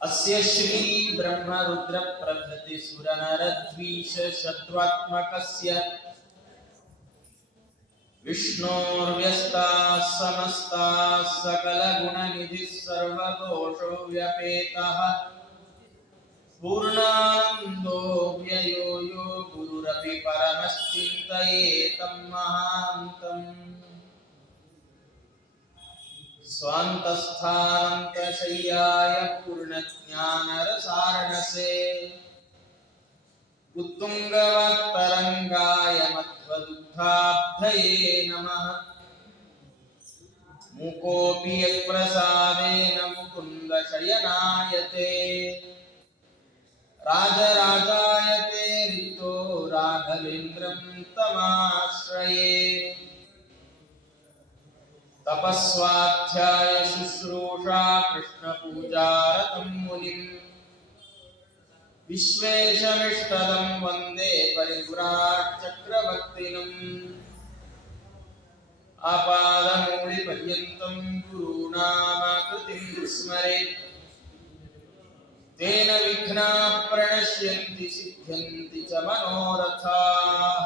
अस्य श्री ब्रह्म रुद्र प्रभृति सुरनरद्वीष शत्रुत्मकस्य विष्णोर्व्यस्ताः समस्ताः सकलगुणनिधिः सर्वदोषो व्यपेतः पूर्णानन्दो व्ययो यो गुरुरपि परमश्चिन्तयेतं महान्तम् स्वान्तस्थानन्तशय्याय पूर्णज्ञानरसारणसे उत्तुङ्गवाक्तरङ्गाय मध्वदुग्धाब्धये नमः। मूकोऽपि यत्प्रसादेन मुकुन्दशयनायते राजराजायते रिक्तो राघवेन्द्रं तमाश्रये। तपस्वाध्याय शुश्रूषा कृष्णपूजारतं मुनिं विश्वेशमिष्टदं वन्दे परिव्राट् चक्रवर्तिनम् आपादमौलिपर्यन्तं गुरूणामाकृतिं स्मरेत् तेन विघ्नाः प्रणश्यन्ति सिद्ध्यन्ति च मनोरथाः।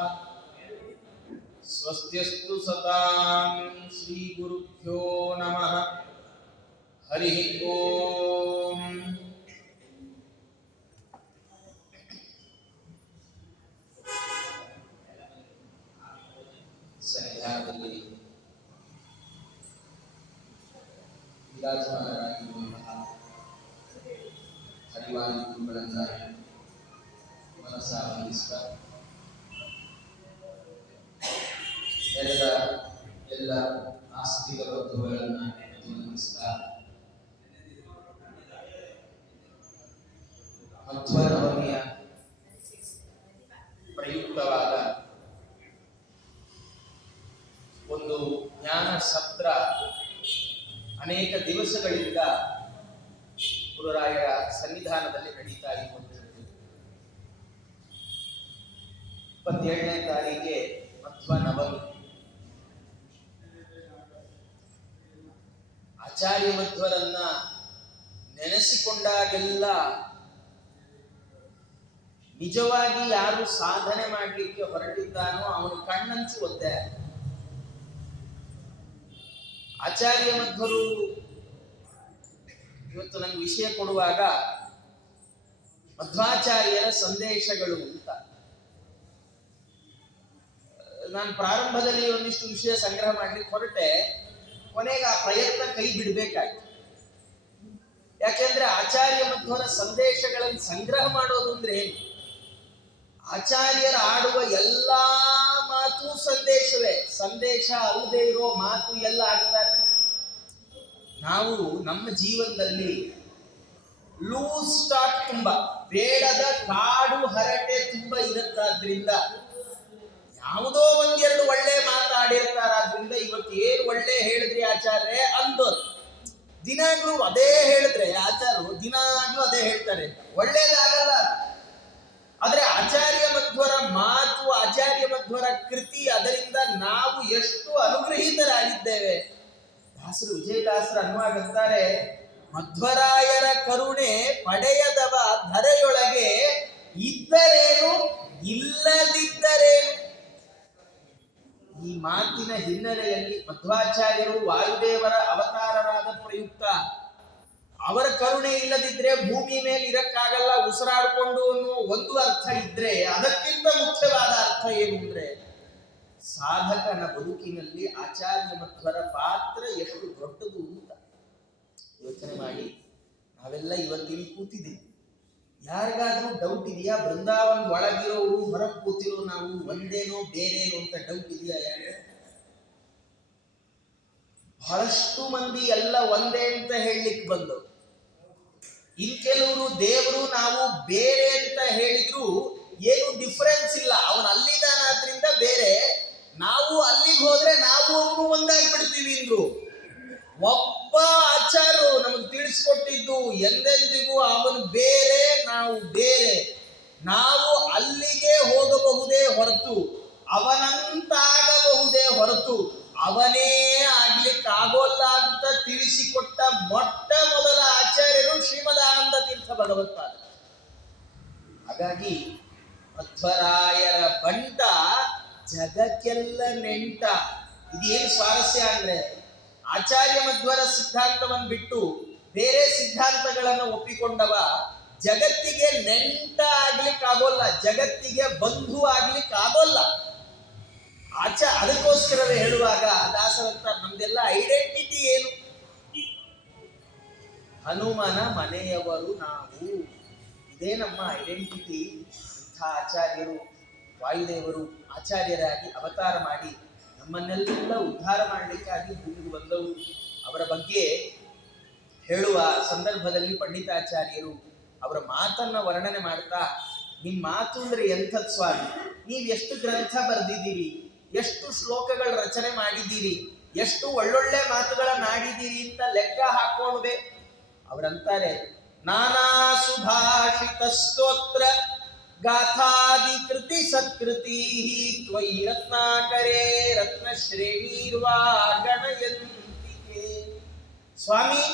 स्वस्त्यस्तु सतां श्री गुरुभ्यो नमः। हरि ओम। ಸನ್ನಿಧಾನದಲ್ಲಿ ವಿರಾಜಮಾನರಾಗಿರುವಂತಹ ಹರಿವಾಣಿ ಗುರುಗಳನ್ನ ಮನಸ್ಸಾಗಿಸ್ತಾ ನೆಲದ ಎಲ್ಲ ಆಸ್ತಿಕ ಬಂಧುಗಳನ್ನು ಗಮನಿಸ್ತಾ ಮಧ್ವನವಮಿಯ ಪ್ರಯುಕ್ತವಾದ ಒಂದು ಜ್ಞಾನ ಸತ್ರ ಅನೇಕ ದಿವಸಗಳಿಂದ ಗುರುರಾಯರ ಸನ್ನಿಧಾನದಲ್ಲಿ ನಡೀತಾ ಇರುವಂಥದ್ದು. 27ನೇ ತಾರೀಖಿಗೆ ಮಧ್ವನವಮಿ. ಆಚಾರ್ಯ ಮಧ್ವರನ್ನ ನೆನೆಸಿಕೊಂಡಾಗೆಲ್ಲ ನಿಜವಾಗಿ ಯಾರು ಸಾಧನೆ ಮಾಡಲಿಕ್ಕೆ ಹೊರಟಿದ್ದಾನೋ ಅವನು ಕಣ್ಣಂಚು ಒದ್ದೆ. ಆಚಾರ್ಯ ಮಧ್ವರು ಇವತ್ತು ನನಗೆ ವಿಷಯ ಕೊಡುವಾಗ ಮಧ್ವಾಚಾರ್ಯರ ಸಂದೇಶಗಳು ಅಂತ ನಾನು ಪ್ರಾರಂಭದಲ್ಲಿ ಒಂದಿಷ್ಟು ವಿಷಯ ಸಂಗ್ರಹ ಮಾಡ್ಲಿಕ್ಕೆ ಹೊರಟೆ. ಕೊನೆಗೆ ಆ ಪ್ರಯತ್ನ ಕೈ ಬಿಡಬೇಕಾಯ್ತು. ಯಾಕೆಂದ್ರೆ ಆಚಾರ್ಯ ಮಧ್ವರ ಸಂದೇಶಗಳನ್ನು ಸಂಗ್ರಹ ಮಾಡೋದು ಅಂದ್ರೆ ಏನು? ಆಚಾರ್ಯರ ಆಡುವ ಎಲ್ಲಾ ಮಾತು ಸಂದೇಶವೇ. ಸಂದೇಶ ಅಲ್ಲದೆ ಇರೋ ಮಾತು ಎಲ್ಲ ಆಡ್ತಾರೆ. ನಾವು ನಮ್ಮ ಜೀವನದಲ್ಲಿ ಲೂಸ್ ಸ್ಟಾಕ್ ತುಂಬಾ, ಬೇಡದ ಕಾಡು ಹರಟೆ ತುಂಬಾ ಇರುತ್ತಾದ್ರಿಂದ ಯಾವುದೋ ಒಂದೆರಡು ಒಳ್ಳೆ ಮಾತಾಡಿರ್ತಾರಾದ್ರಿಂದ ಇವತ್ತು ಏನು ಒಳ್ಳೆ ಹೇಳಿದ್ರಿ ಆಚಾರ್ಯ ಅಂದೋದು. ದಿನಾಗ್ಲೂ ಅದೇ ಹೇಳಿದ್ರೆ ಆಚಾರ್ಯರು ದಿನಾಗ್ಲೂ ಅದೇ ಹೇಳ್ತಾರೆ, ಒಳ್ಳೇದಾಗಲ್ಲ. ಆದ್ರೆ ಆಚಾರ್ಯ ಮಧ್ವರ ಮಾತು, ಆಚಾರ್ಯ ಮಧ್ವರ ಕೃತಿ, ಅದರಿಂದ ನಾವು ಎಷ್ಟು ಅನುಗ್ರಹೀತರಾಗಿದ್ದೇವೆ. ದಾಸರು, ವಿಜಯದಾಸರು ಅನ್ನುವಾಗಂತಾರೆ, ಮಧ್ವರಾಯರ ಕರುಣೆ ಪಡೆಯದವ ಧರೆಯೊಳಗೆ ಇದ್ದರೇನು ಇಲ್ಲದಿದ್ದರೇನು. ಈ ಮಾತಿನ ಹಿನ್ನೆಲೆಯಲ್ಲಿ ಮಧ್ವಾಚಾರ್ಯರು ವಾಯುದೇವರ ಅವತಾರರಾದ ಪ್ರಯುಕ್ತ ಅವರ ಕರುಣೆ ಇಲ್ಲದಿದ್ರೆ ಭೂಮಿ ಮೇಲೆ ಇರಕ್ಕಾಗಲ್ಲ, ಉಸಿರಾಡಿಕೊಂಡು ಅನ್ನೋ ಒಂದು ಅರ್ಥ ಇದ್ರೆ, ಅದಕ್ಕಿಂತ ಮುಖ್ಯವಾದ ಅರ್ಥ ಏನು ಅಂದ್ರೆ ಸಾಧಕನ ಬದುಕಿನಲ್ಲಿ ಆಚಾರ್ಯ ಮಧ್ವರ ಪಾತ್ರ ಎಷ್ಟು ದೊಡ್ಡದು ಅಂತ ಯೋಚನೆ ಮಾಡಿ. ನಾವೆಲ್ಲ ಇವತ್ತಿಲ್ಲಿ ಕೂತಿದ್ದೀವಿ. ಯಾರಿಗಾದ್ರೂ ಡೌಟ್ ಇದೆಯಾ? ಬೃಂದಾವನ ಒಳಗಿರೋರು ಹೊರಗೆ ಕೂತಿರೋ ನಾವು ಒಂದೇನೋ ಬೇರೇನೋ ಅಂತ ಡೌಟ್ ಇದೆಯಾ? ಯಾರು? ಬಹಳಷ್ಟು ಮಂದಿ ಎಲ್ಲ ಒಂದೇ ಅಂತ ಹೇಳಲಿಕ್ಕೆ ಬಂದು, ಇನ್ ಕೆಲವರು ದೇವರು ನಾವು ಬೇರೆ ಅಂತ ಹೇಳಿದ್ರು ಏನು ಡಿಫರೆನ್ಸ್ ಇಲ್ಲ, ಅವನು ಅಲ್ಲಿದ್ದಾನಾದ್ರಿಂದ ಬೇರೆ, ನಾವು ಅಲ್ಲಿಗೆ ಹೋದ್ರೆ ನಾವು ಅವನು ಒಂದಾಗಿ ಬಿಡ್ತೀವಿ ಅಂದ್ರು. ಒಬ್ಬ ಆಚಾರ್ಯರು ನಮಗೆ ತಿಳಿಸ್ಕೊಟ್ಟಿದ್ದು ಎಂದೆಂದಿಗೂ ಅವನು ಬೇರೆ, ನಾವು ಬೇರೆ. ನಾವು ಅಲ್ಲಿಗೆ ಹೋಗಬಹುದೇ ಹೊರತು ಅವನಂತಾಗಬಹುದೇ ಹೊರತು ಅವನೇ ಆಗ್ಲಿಕ್ಕಾಗೋಲ್ಲ ಅಂತ ತಿಳಿಸಿಕೊಟ್ಟ ಮೊಟ್ಟ ಮೊದಲ ಆಚಾರ್ಯರು ಶ್ರೀಮದಾನಂದ ಭಗವತ್ಪಾದ. ಹಾಗಾಗಿ ಮಧ್ವರಾಯರ ಬಂಟ ಜಗಕ್ಕೆಲ್ಲ ನೆಂಟ. ಇದೇನು ಸ್ವಾರಸ್ಯ ಅಂದ್ರೆ, ಆಚಾರ್ಯ ಮಧ್ವರ ಸಿದ್ಧಾಂತವನ್ನು ಬಿಟ್ಟು ಬೇರೆ ಸಿದ್ಧಾಂತಗಳನ್ನು ಒಪ್ಪಿಕೊಂಡವ ಜಗತ್ತಿಗೆ ನೆಂಟ ಆಗ್ಲಿಕ್ಕೆ ಆಗೋಲ್ಲ, ಜಗತ್ತಿಗೆ ಬಂಧು ಆಗ್ಲಿಕ್ಕೆ ಆಗೋಲ್ಲ. ಅದಕ್ಕೋಸ್ಕರವೇ ಹೇಳುವಾಗ ದಾಸರಂತ ನಮ್ದೆಲ್ಲ ಐಡೆಂಟಿಟಿ ಏನು? ಹನುಮನ ಮನೆಯವರು ನಾವು, ಇದೇ ನಮ್ಮ ಐಡೆಂಟಿಟಿ. ಇಂಥ ಆಚಾರ್ಯರು, ವಾಯುದೇವರು ಆಚಾರ್ಯರಾಗಿ ಅವತಾರ ಮಾಡಿ ನಮ್ಮನ್ನೆಲ್ಲ ಉದ್ಧಾರ ಮಾಡಲಿಕ್ಕಾಗಿ ಭೂಮಿಗೆ ಬಂದವರು. ಅವರ ಬಗ್ಗೆ ಹೇಳುವ ಸಂದರ್ಭದಲ್ಲಿ ಪಂಡಿತಾಚಾರ್ಯರು ಅವರ ಮಾತನ್ನ ವರ್ಣನೆ ಮಾಡ್ತಾ, ನಿಮ್ಮ ಮಾತು ಅಂದ್ರೆ ಎಂಥದ್ ಸ್ವಾಮಿ, ನೀವು ಎಷ್ಟು ಗ್ರಂಥ ಬರೆದಿದ್ದೀರಿ, ಎಷ್ಟು ಶ್ಲೋಕಗಳ ರಚನೆ ಮಾಡಿದ್ದೀರಿ, ಎಷ್ಟು ಒಳ್ಳೊಳ್ಳೆ ಮಾತುಗಳನ್ನಾಡಿದ್ದೀರಿ ಅಂತ ಲೆಕ್ಕ ಹಾಕೊಂಡ್ಬೆ. ಅವರಂತಾರೆ, ನಾನಾ ಸುಭಾಷಿತ ಸ್ತೋತ್ರ ಗಾಥಾದಿ ಕೃತಿ ಸತ್ಕೃತಿ ತ್ವಯಿ ರತ್ನಾಕರೇ ರತ್ನ ಶ್ರೇಣೀರ್ವಾ ಗಣಯಂತಿಕೆ. ಸ್ವಾಮಿ,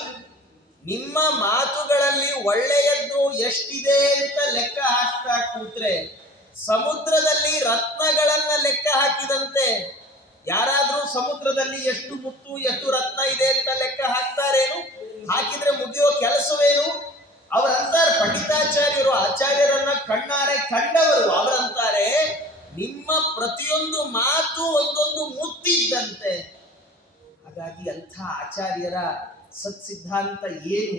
ನಿಮ್ಮ ಮಾತುಗಳಲ್ಲಿ ಒಳ್ಳೆಯದ್ದು ಎಷ್ಟಿದೆ ಅಂತ ಲೆಕ್ಕ ಹಾಕ್ತಾ ಕೂತ್ರೆ ಸಮುದ್ರದಲ್ಲಿ ರತ್ನಗಳನ್ನ ಲೆಕ್ಕ ಹಾಕಿದಂತೆ. ಯಾರಾದ್ರೂ ಸಮುದ್ರದಲ್ಲಿ ಎಷ್ಟು ಮುತ್ತು ಎಷ್ಟು ರತ್ನ ಇದೆ ಅಂತ ಲೆಕ್ಕ ಹಾಕ್ತಾರೇನು? ಹಾಕಿದ್ರೆ ಮುಗಿಯೋ ಕೆಲಸವೇನು? ಅವರಂತಾರೆ, ಪಂಡಿತಾಚಾರ್ಯರು ಆಚಾರ್ಯರನ್ನ ಕಣ್ಣಾರೆ ಕಂಡವರು, ಅವರಂತಾರೆ, ನಿಮ್ಮ ಪ್ರತಿಯೊಂದು ಮಾತು ಒಂದೊಂದು ಮುತ್ತಿದ್ದಂತೆ. ಹಾಗಾಗಿ ಅಂಥ ಆಚಾರ್ಯರ ಸತ್ಸಿದ್ಧಾಂತ ಏನು,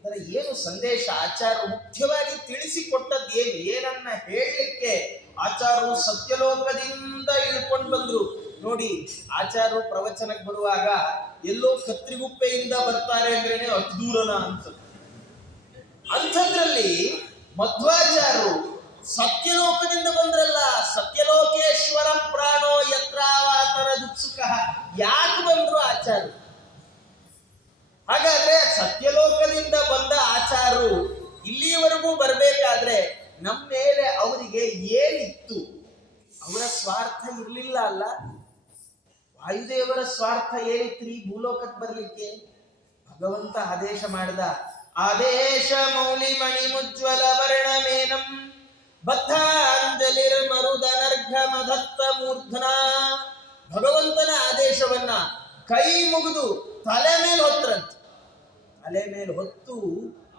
ಅದರ ಏನು ಸಂದೇಶ, ಆಚಾರ್ಯರು ಮುಖ್ಯವಾಗಿ ತಿಳಿಸಿಕೊಟ್ಟದ್ದು ಏನು, ಏನನ್ನ ಹೇಳಲಿಕ್ಕೆ ಆಚಾರ್ಯರು ಸತ್ಯಲೋಕದಿಂದ ಇಳ್ಕೊಂಡು ಬಂದ್ರು. ನೋಡಿ, ಆಚಾರ್ಯರು ಪ್ರವಚನಕ್ಕೆ ಬರುವಾಗ ಎಲ್ಲೋ ಕತ್ರಿಗುಪ್ಪೆಯಿಂದ ಬರ್ತಾರೆ ಅಂದ್ರೇನೆ ಅತಿ ದೂರನ ಅನ್ಸುತ್ತೆ. ಅಂಥದ್ರಲ್ಲಿ ಮಧ್ವಾಚಾರ್ಯರು ಸತ್ಯಲೋಕದಿಂದ ಬಂದ್ರಲ್ಲ. ಸತ್ಯಲೋಕೇಶ್ವರ ಪ್ರಾಣೋ ಯತ್ರಾವಾತರ ದುತ್ಸುಕ. ಯಾಕೆ ಬಂದ್ರು ಆಚಾರ್ಯರು? ಹಾಗಾದ್ರೆ ಸತ್ಯಲೋಕದಿಂದ ಬಂದ ಆಚಾರ್ಯರು ಇಲ್ಲಿಯವರೆಗೂ ಬರಬೇಕಾದ್ರೆ ನಮ್ಮ ಮೇಲೆ ಅವರಿಗೆ ಏನಿತ್ತು? ಅವರ ಸ್ವಾರ್ಥ ಇರಲಿಲ್ಲ ಅಲ್ಲ. ವಾಯುದೇವರ ಸ್ವಾರ್ಥ ಏನಿತ್ರಿ ಭೂಲೋಕಕ್ಕೆ ಬರ್ಲಿಕ್ಕೆ? ಭಗವಂತ ಆದೇಶ ಮಾಡಿದ, ಆದೇಶ ಮೌಲಿ ಮಣಿ ಮುಜ್ವಲ ವರ್ಣಮೇನಂ ಬದ್ಧಾಂಜಲಿರ್ ಮರುದನರ್ಘ ಮಧತ್ತ ಮೂರ್ಧನ. ಭಗವಂತನ ಆದೇಶವನ್ನ ಕೈ ಮುಗಿದು ತಲೆ ಮೇಲೆ ಹೊತ್ತರಂತೆ. ತಲೆ ಮೇಲೆ ಹೊತ್ತು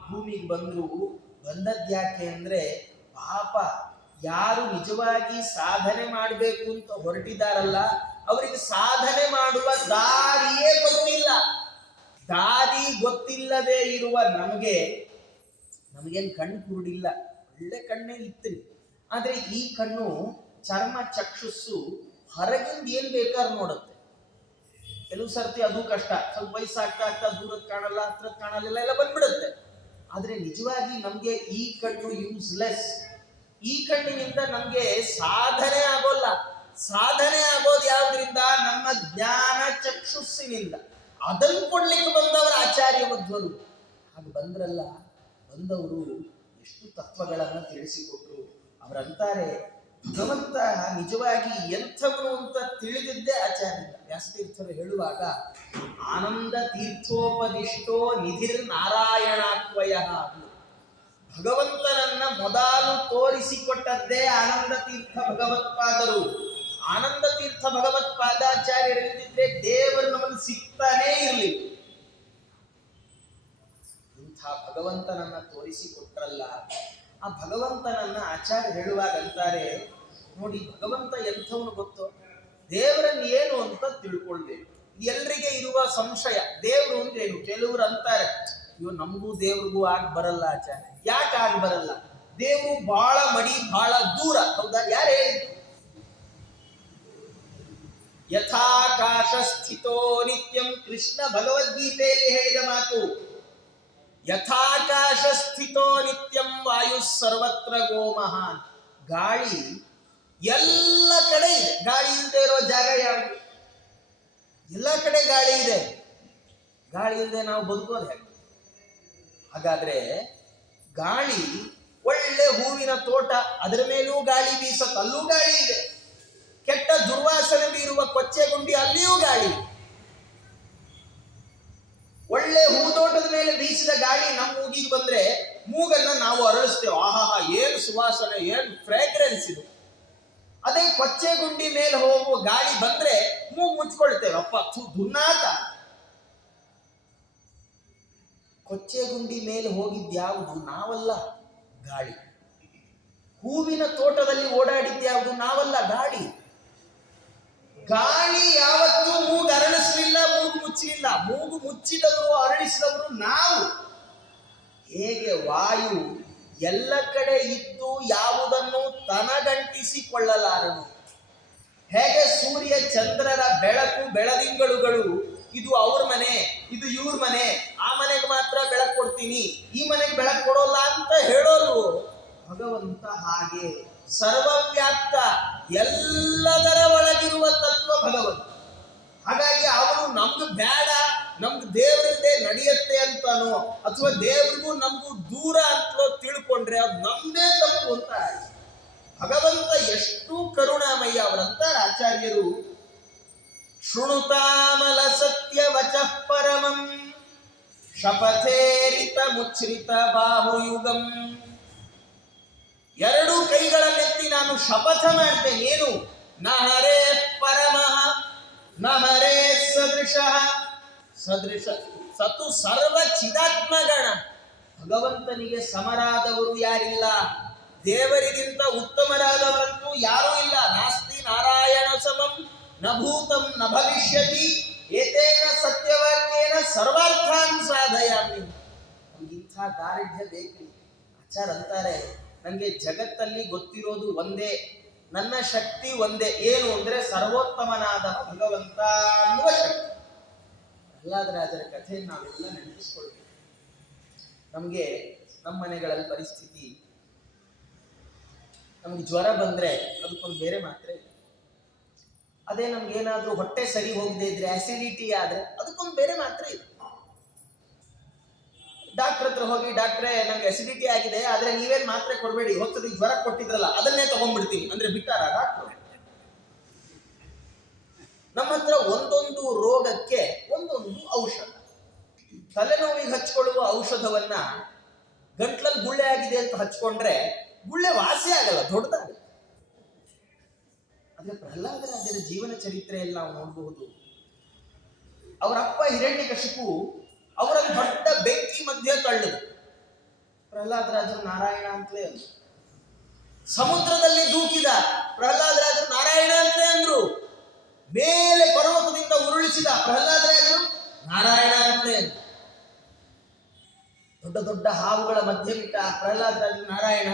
ಭೂಮಿಗೆ ಬಂದ್ರು. ಬಂದದ್ಯಾಕೆ ಅಂದ್ರೆ, ಪಾಪ ಯಾರು ನಿಜವಾಗಿ ಸಾಧನೆ ಮಾಡಬೇಕು ಅಂತ ಹೊರಟಿದಾರಲ್ಲ, ಅವರಿಗೆ ಸಾಧನೆ ಮಾಡುವ ದಾರಿಯೇ ಗೊತ್ತಿಲ್ಲ. ದಾರಿ ಗೊತ್ತಿಲ್ಲದೆ ಇರುವ ನಮಗೇನು ಕಣ್ಣು ಕುರುಡಿಲ್ಲ, ಒಳ್ಳೆ ಕಣ್ಣೇ ಇತ್ತು. ಆದ್ರೆ ಈ ಕಣ್ಣು ಚರ್ಮ ಚಕ್ಷುಸ್ಸು ಹೊರಗಿಂದ ಏನ್ ಬೇಕಾದ್ರೂ ನೋಡುತ್ತೆ. ಕೆಲವು ಸರ್ತಿ ಅದು ಕಷ್ಟ, ಸ್ವಲ್ಪ ವಯಸ್ಸಾಗ್ತಾ ಆಗ್ತಾ ದೂರಕ್ಕೆ ಕಾಣಲ್ಲ, ಹತ್ರಕ್ಕೆ ಕಾಣಲ್ಲ, ಎಲ್ಲ ಬಂದ್ಬಿಡುತ್ತೆ. ಆದ್ರೆ ನಿಜವಾಗಿ ನಮ್ಗೆ ಈ ಕಣ್ಣು ಯೂಸ್ಲೆಸ್. ಈ ಕಣ್ಣಿನಿಂದ ನಮ್ಗೆ ಸಾಧನೆ ಆಗೋಲ್ಲ. ಸಾಧನೆ ಆಗೋದು ಯಾವ್ದ್ರಿಂದ? ನಮ್ಮ ಜ್ಞಾನ ಚಕ್ಷುಸ್ಸಿನಿಂದ. ಅದನ್ನು ಕೊಡ್ಲಿಕ್ಕೆ ಬಂದವರು ಆಚಾರ್ಯ ಮಧ್ವರು. ಹಾಗೆ ಬಂದ್ರಲ್ಲ, ಬಂದವರು ಎಷ್ಟು ತತ್ವಗಳನ್ನು ತಿಳಿಸಿಕೊಟ್ರು. ಅವರಂತಾರೆ, ಭಗವಂತ ನಿಜವಾಗಿ ಎಂಥವನು ಅಂತ ತಿಳಿದಿದ್ದೇ ಆಚಾರ್ಯರಿಂದ. ವ್ಯಾಸತೀರ್ಥರು ಹೇಳುವಾಗ, ಆನಂದ ತೀರ್ಥೋಪದಿಷ್ಟೋ ನಿಧಿರ್ ನಾರಾಯಣಾತ್ವಯ. ಭಗವಂತನನ್ನ ಮೊದಲು ತೋರಿಸಿಕೊಟ್ಟದ್ದೇ ಆನಂದ ತೀರ್ಥ ಭಗವತ್ಪಾದರು. ಆನಂದ ತೀರ್ಥ ಭಗವತ್ಪಾದಾಚಾರ್ಯರಿಲ್ಲದಿದ್ರೆ ದೇವರು ನಮಗೆ ಸಿಗ್ತಾನೇ ಇರಲಿಲ್ಲ. ಇಂಥ ಭಗವಂತನನ್ನ ತೋರಿಸಿಕೊಟ್ರಲ್ಲ, ಆ ಭಗವಂತನನ್ನ ಆಚಾರ್ಯ ಹೇಳುವಾಗ ಅಂತಾರೆ, ನೋಡಿ ಭಗವಂತ ಎಂಥವನು ಗೊತ್ತೋ? ದೇವರನ್ನು ಏನು ಅಂತ ತಿಳ್ಕೊಳ್ಬೇಕು. ಎಲ್ರಿಗೆ ಇರುವ ಸಂಶಯ, ದೇವರು ಅಂದ್ರೇನು? ಕೆಲವರು ಅಂತಾರೆ, ಇವ್ ನಮಗೂ ದೇವ್ರಿಗೂ ಆಗ ಬರಲ್ಲ ಆಚಾರ್ಯ. ಯಾಕೆ ಆಗ ಬರಲ್ಲ? ದೇವರು ಬಹಳ ಮಡಿ, ಬಹಳ ದೂರ. ಹೌದಾ? ಯಾರು ಹೇಳಿದ್ರು? ಯಥಾಕಾಶ ಸ್ಥಿತೋ ನಿತ್ಯಂ, ಕೃಷ್ಣ ಭಗವದ್ಗೀತೆಯಲ್ಲಿ ಹೇಳಿದ ಮಾತು. ಯಥಾಕಾಶ ಸ್ಥಿತೋ ನಿತ್ಯಂ ವಾಯು ಸರ್ವತ್ರ ಗೋ ಮಹಾನ್. ಗಾಳಿ ಎಲ್ಲ ಕಡೆ ಇದೆ. ಗಾಳಿ ಇಲ್ಲದೆ ಇರೋ ಜಾಗ ಯಾವುದು? ಎಲ್ಲ ಕಡೆ ಗಾಳಿ ಇದೆ. ಗಾಳಿ ಇಲ್ಲದೆ ನಾವು ಬದುಕೋದು ಹೇಗೆ? ಹಾಗಾದ್ರೆ ಗಾಳಿ, ಒಳ್ಳೆ ಹೂವಿನ ತೋಟ, ಅದರ ಮೇಲೂ ಗಾಳಿ ಬೀಸತ್, ಅಲ್ಲೂ ಗಾಳಿ ಇದೆ. ಕೆಟ್ಟ ದುರ್ವಾಸನೆ ಬೀರುವ ಕೊಚ್ಚೆ ಗುಂಡಿ, ಅಲ್ಲಿಯೂ ಗಾಳಿ. ಒಳ್ಳೆ ಹೂತೋಟದ ಮೇಲೆ ಬೀಸಿದ ಗಾಳಿ ನಮ್ಮ ಮೂಗಿಗೆ ಬಂದ್ರೆ ಮೂಗನ್ನ ನಾವು ಅರಳಿಸ್ತೇವೆ, ಆಹಾಹಾ ಏನು ಸುವಾಸನೆ, ಏನು ಫ್ರೇಗ್ರೆನ್ಸ್ ಇದು. ಅದೇ ಕೊಚ್ಚೆ ಗುಂಡಿ ಮೇಲೆ ಹೋಗುವ ಗಾಳಿ ಬಂದ್ರೆ ಮೂಗು ಮುಚ್ಕೊಳ್ತೇವೆ, ಅಪ್ಪ ದುನ್ನಾತ. ಕೊಚ್ಚೆ ಗುಂಡಿ ಮೇಲೆ ಹೋಗಿದ್ಯಾವುದು? ನಾವಲ್ಲ, ಗಾಳಿ. ಹೂವಿನ ತೋಟದಲ್ಲಿ ಓಡಾಡಿದ್ಯಾವುದು? ನಾವಲ್ಲ, ಗಾಳಿ. ಗಾಳಿ ಯಾವತ್ತೂ ಮೂಗು ಅರಳಿಸಲಿಲ್ಲ, ಮೂಗು ಮುಚ್ಚಲಿಲ್ಲ. ಮೂಗು ಮುಚ್ಚಿದವರು ಅರಳಿಸಿದವರು ನಾವು. ಹೇಗೆ ವಾಯು ಎಲ್ಲ ಕಡೆ ಇದ್ದು ಯಾವುದನ್ನು ತನಗಂಟಿಸಿಕೊಳ್ಳಲಾರನು, ಹೇಗೆ ಸೂರ್ಯ ಚಂದ್ರರ ಬೆಳಕು ಬೆಳದಿಂಗಳುಗಳು ಇದು ಅವ್ರ ಮನೆ, ಇದು ಇವ್ರ ಮನೆ, ಆ ಮನೆಗೆ ಮಾತ್ರ ಬೆಳಕು ಕೊಡ್ತೀನಿ, ಈ ಮನೆಗೆ ಬೆಳಕು ಕೊಡೋಲ್ಲ ಅಂತ ಹೇಳೋರು, ಭಗವಂತ ಹಾಗೆ ಸರ್ವವ್ಯಾಪ್ತ, ಎಲ್ಲದರ ಒಳಗಿರುವ ತತ್ವ ಭಗವಂತ. ಹಾಗಾಗಿ ಅವನು ನಮ್ಗೆ ಬೇಡ, ನಮ್ಗೆ ದೇವರದ್ದೇ ನಡೆಯುತ್ತೆ ಅಂತಾನೋ ಅಥವಾ ದೇವರಿಗೂ ನಮಗೂ ದೂರ ಅಂತಲೋ ತಿಳ್ಕೊಂಡ್ರೆ ಅದು ನಮ್ದೇ ತಪ್ಪು ಅಂತ. ಭಗವಂತ ಎಷ್ಟು ಕರುಣಾಮಯ್ಯ. ಅವರಂತಾರೆ ಆಚಾರ್ಯರು, ಶೃಣುತಾಮಲ ಸತ್ಯ ವಚಃ ಪರಮಂ ಶಪಥೇರಿತ ಮುಚ್ಛ್ರಿತ ಬಾಹುಯುಗಂ. ಎರಡು ಕೈಗಳನ್ನೆತ್ತಿ ನಾನು ಶಪಥ ಮಾಡ್ತೇನೆ, ಏನು? ನಹರೇ ಪರಮಃ ನಹರೇ ಸದೃಶಃ ಸದೃಶ ಸತು ಸರ್ವ ಚಿದಾತ್ಮಗಣ. ಭಗವಂತನಿಗೆ ಸಮರಾದವರು ಯಾರಿಲ್ಲ, ದೇವರಿಗಿಂತ ಉತ್ತಮರಾದವರಂತೂ ಯಾರೂ ಇಲ್ಲ. ನಾಸ್ತಿ ನಾರಾಯಣ ಸಮಂ ನ ಭೂತಂ ನ ಭವಿಷ್ಯತಿ ಏತೇನ ಸತ್ಯವಾಕ್ಯೇನ ಸರ್ವಾರ್ಥಾನ್ ಸಾಧಯಾಮಿ. ನಮ್ಗಿಂಥ ದಾರಿಢ್ಯ ಬೇಕು. ಆಚಾರ ಅಂತಾರೆ, ನನಗೆ ಜಗತ್ತಲ್ಲಿ ಗೊತ್ತಿರೋದು ಒಂದೇ, ನನ್ನ ಶಕ್ತಿ ಒಂದೇ, ಏನು ಅಂದ್ರೆ ಸರ್ವೋತ್ತಮನಾದ ಭಗವಂತ ಅನ್ನುವ ಶಕ್ತಿ. ಪ್ರಹ್ಲಾದರಾಜರ ಕಥೆಯನ್ನು ನಾವೆಲ್ಲ ನೆನಪಿಸ್ಕೊಳ್ತೀವಿ. ನಮಗೆ ನಮ್ಮ ಮನೆಗಳಲ್ಲಿ ಪರಿಸ್ಥಿತಿ, ನಮ್ಗೆ ಜ್ವರ ಬಂದ್ರೆ ಅದಕ್ಕೊಂದು ಬೇರೆ ಮಾತ್ರೆ ಇದೆ. ಅದೇ ನಮ್ಗೇನಾದ್ರೂ ಹೊಟ್ಟೆ ಸರಿ ಹೋಗದೆ ಇದ್ರೆ, ಆಸಿಡಿಟಿ ಆದ್ರೆ ಅದಕ್ಕೊಂದು ಬೇರೆ ಮಾತ್ರೆ ಇದೆ. ಡಾಕ್ಟರ್ ಹತ್ರ ಹೋಗಿ, ಡಾಕ್ಟ್ರೇ ನಂಗೆ ಅಸಿಡಿಟಿ ಆಗಿದೆ, ಆದ್ರೆ ನೀವೇನ್ ಮಾತ್ರೆ ಕೊಡಬೇಡಿ, ಹೊತ್ತದ ಜ್ವರ ಕೊಟ್ಟಿದ್ರಲ್ಲ ಅದನ್ನೇ ತಗೊಂಡ್ಬಿಡ್ತೀನಿ ಅಂದ್ರೆ ಬಿಟ್ಟಾರ ಡಾಕ್ಟರ್? ನಮ್ಮ ಹತ್ರ ಒಂದೊಂದು ರೋಗಕ್ಕೆ ಒಂದೊಂದು ಔಷಧ. ತಲೆನೋವಿಗೆ ಹಚ್ಕೊಳ್ಳುವ ಔಷಧವನ್ನ ಗಂಟ್ಲಲ್ಲಿ ಗುಳ್ಳೆ ಆಗಿದೆ ಅಂತ ಹಚ್ಕೊಂಡ್ರೆ ಗುಳ್ಳೆ ವಾಸಿ ಆಗಲ್ಲ, ದೊಡ್ಡದಾಗುತ್ತೆ. ಆದ್ರೆ ಪ್ರಹ್ಲಾದರಾಜರ ಜೀವನ ಚರಿತ್ರೆಯಲ್ಲಿ ನಾವು ನೋಡಬಹುದು, ಅವರಪ್ಪ ಹಿರಣ್ಯಕಶಿಪು ಅವರನ್ನು ದೊಡ್ಡ ಬೆಂಕಿ ಮಧ್ಯೆ ತಳ್ಳದು. ಪ್ರಹ್ಲಾದರಾಜರು ನಾರಾಯಣ ಅಂತಲೇ ಅಂದ್ರು. ಸಮುದ್ರದಲ್ಲಿ ದೂಕಿದ ಪ್ರಹ್ಲಾದರಾಜರು ನಾರಾಯಣ ಅಂತಲೇ ಅಂದ್ರು. ಮೇಲೆ ಪರ್ವತದಿಂದ ಉರುಳಿಸಿದ ಪ್ರಹ್ಲಾದರಾಜರು ನಾರಾಯಣ ಅಂತಲೇ ಅಂದ್ರು. ದೊಡ್ಡ ದೊಡ್ಡ ಹಾವುಗಳ ಮಧ್ಯೆ ಬಿಟ್ಟ ಪ್ರಹ್ಲಾದರಾಜರು ನಾರಾಯಣ.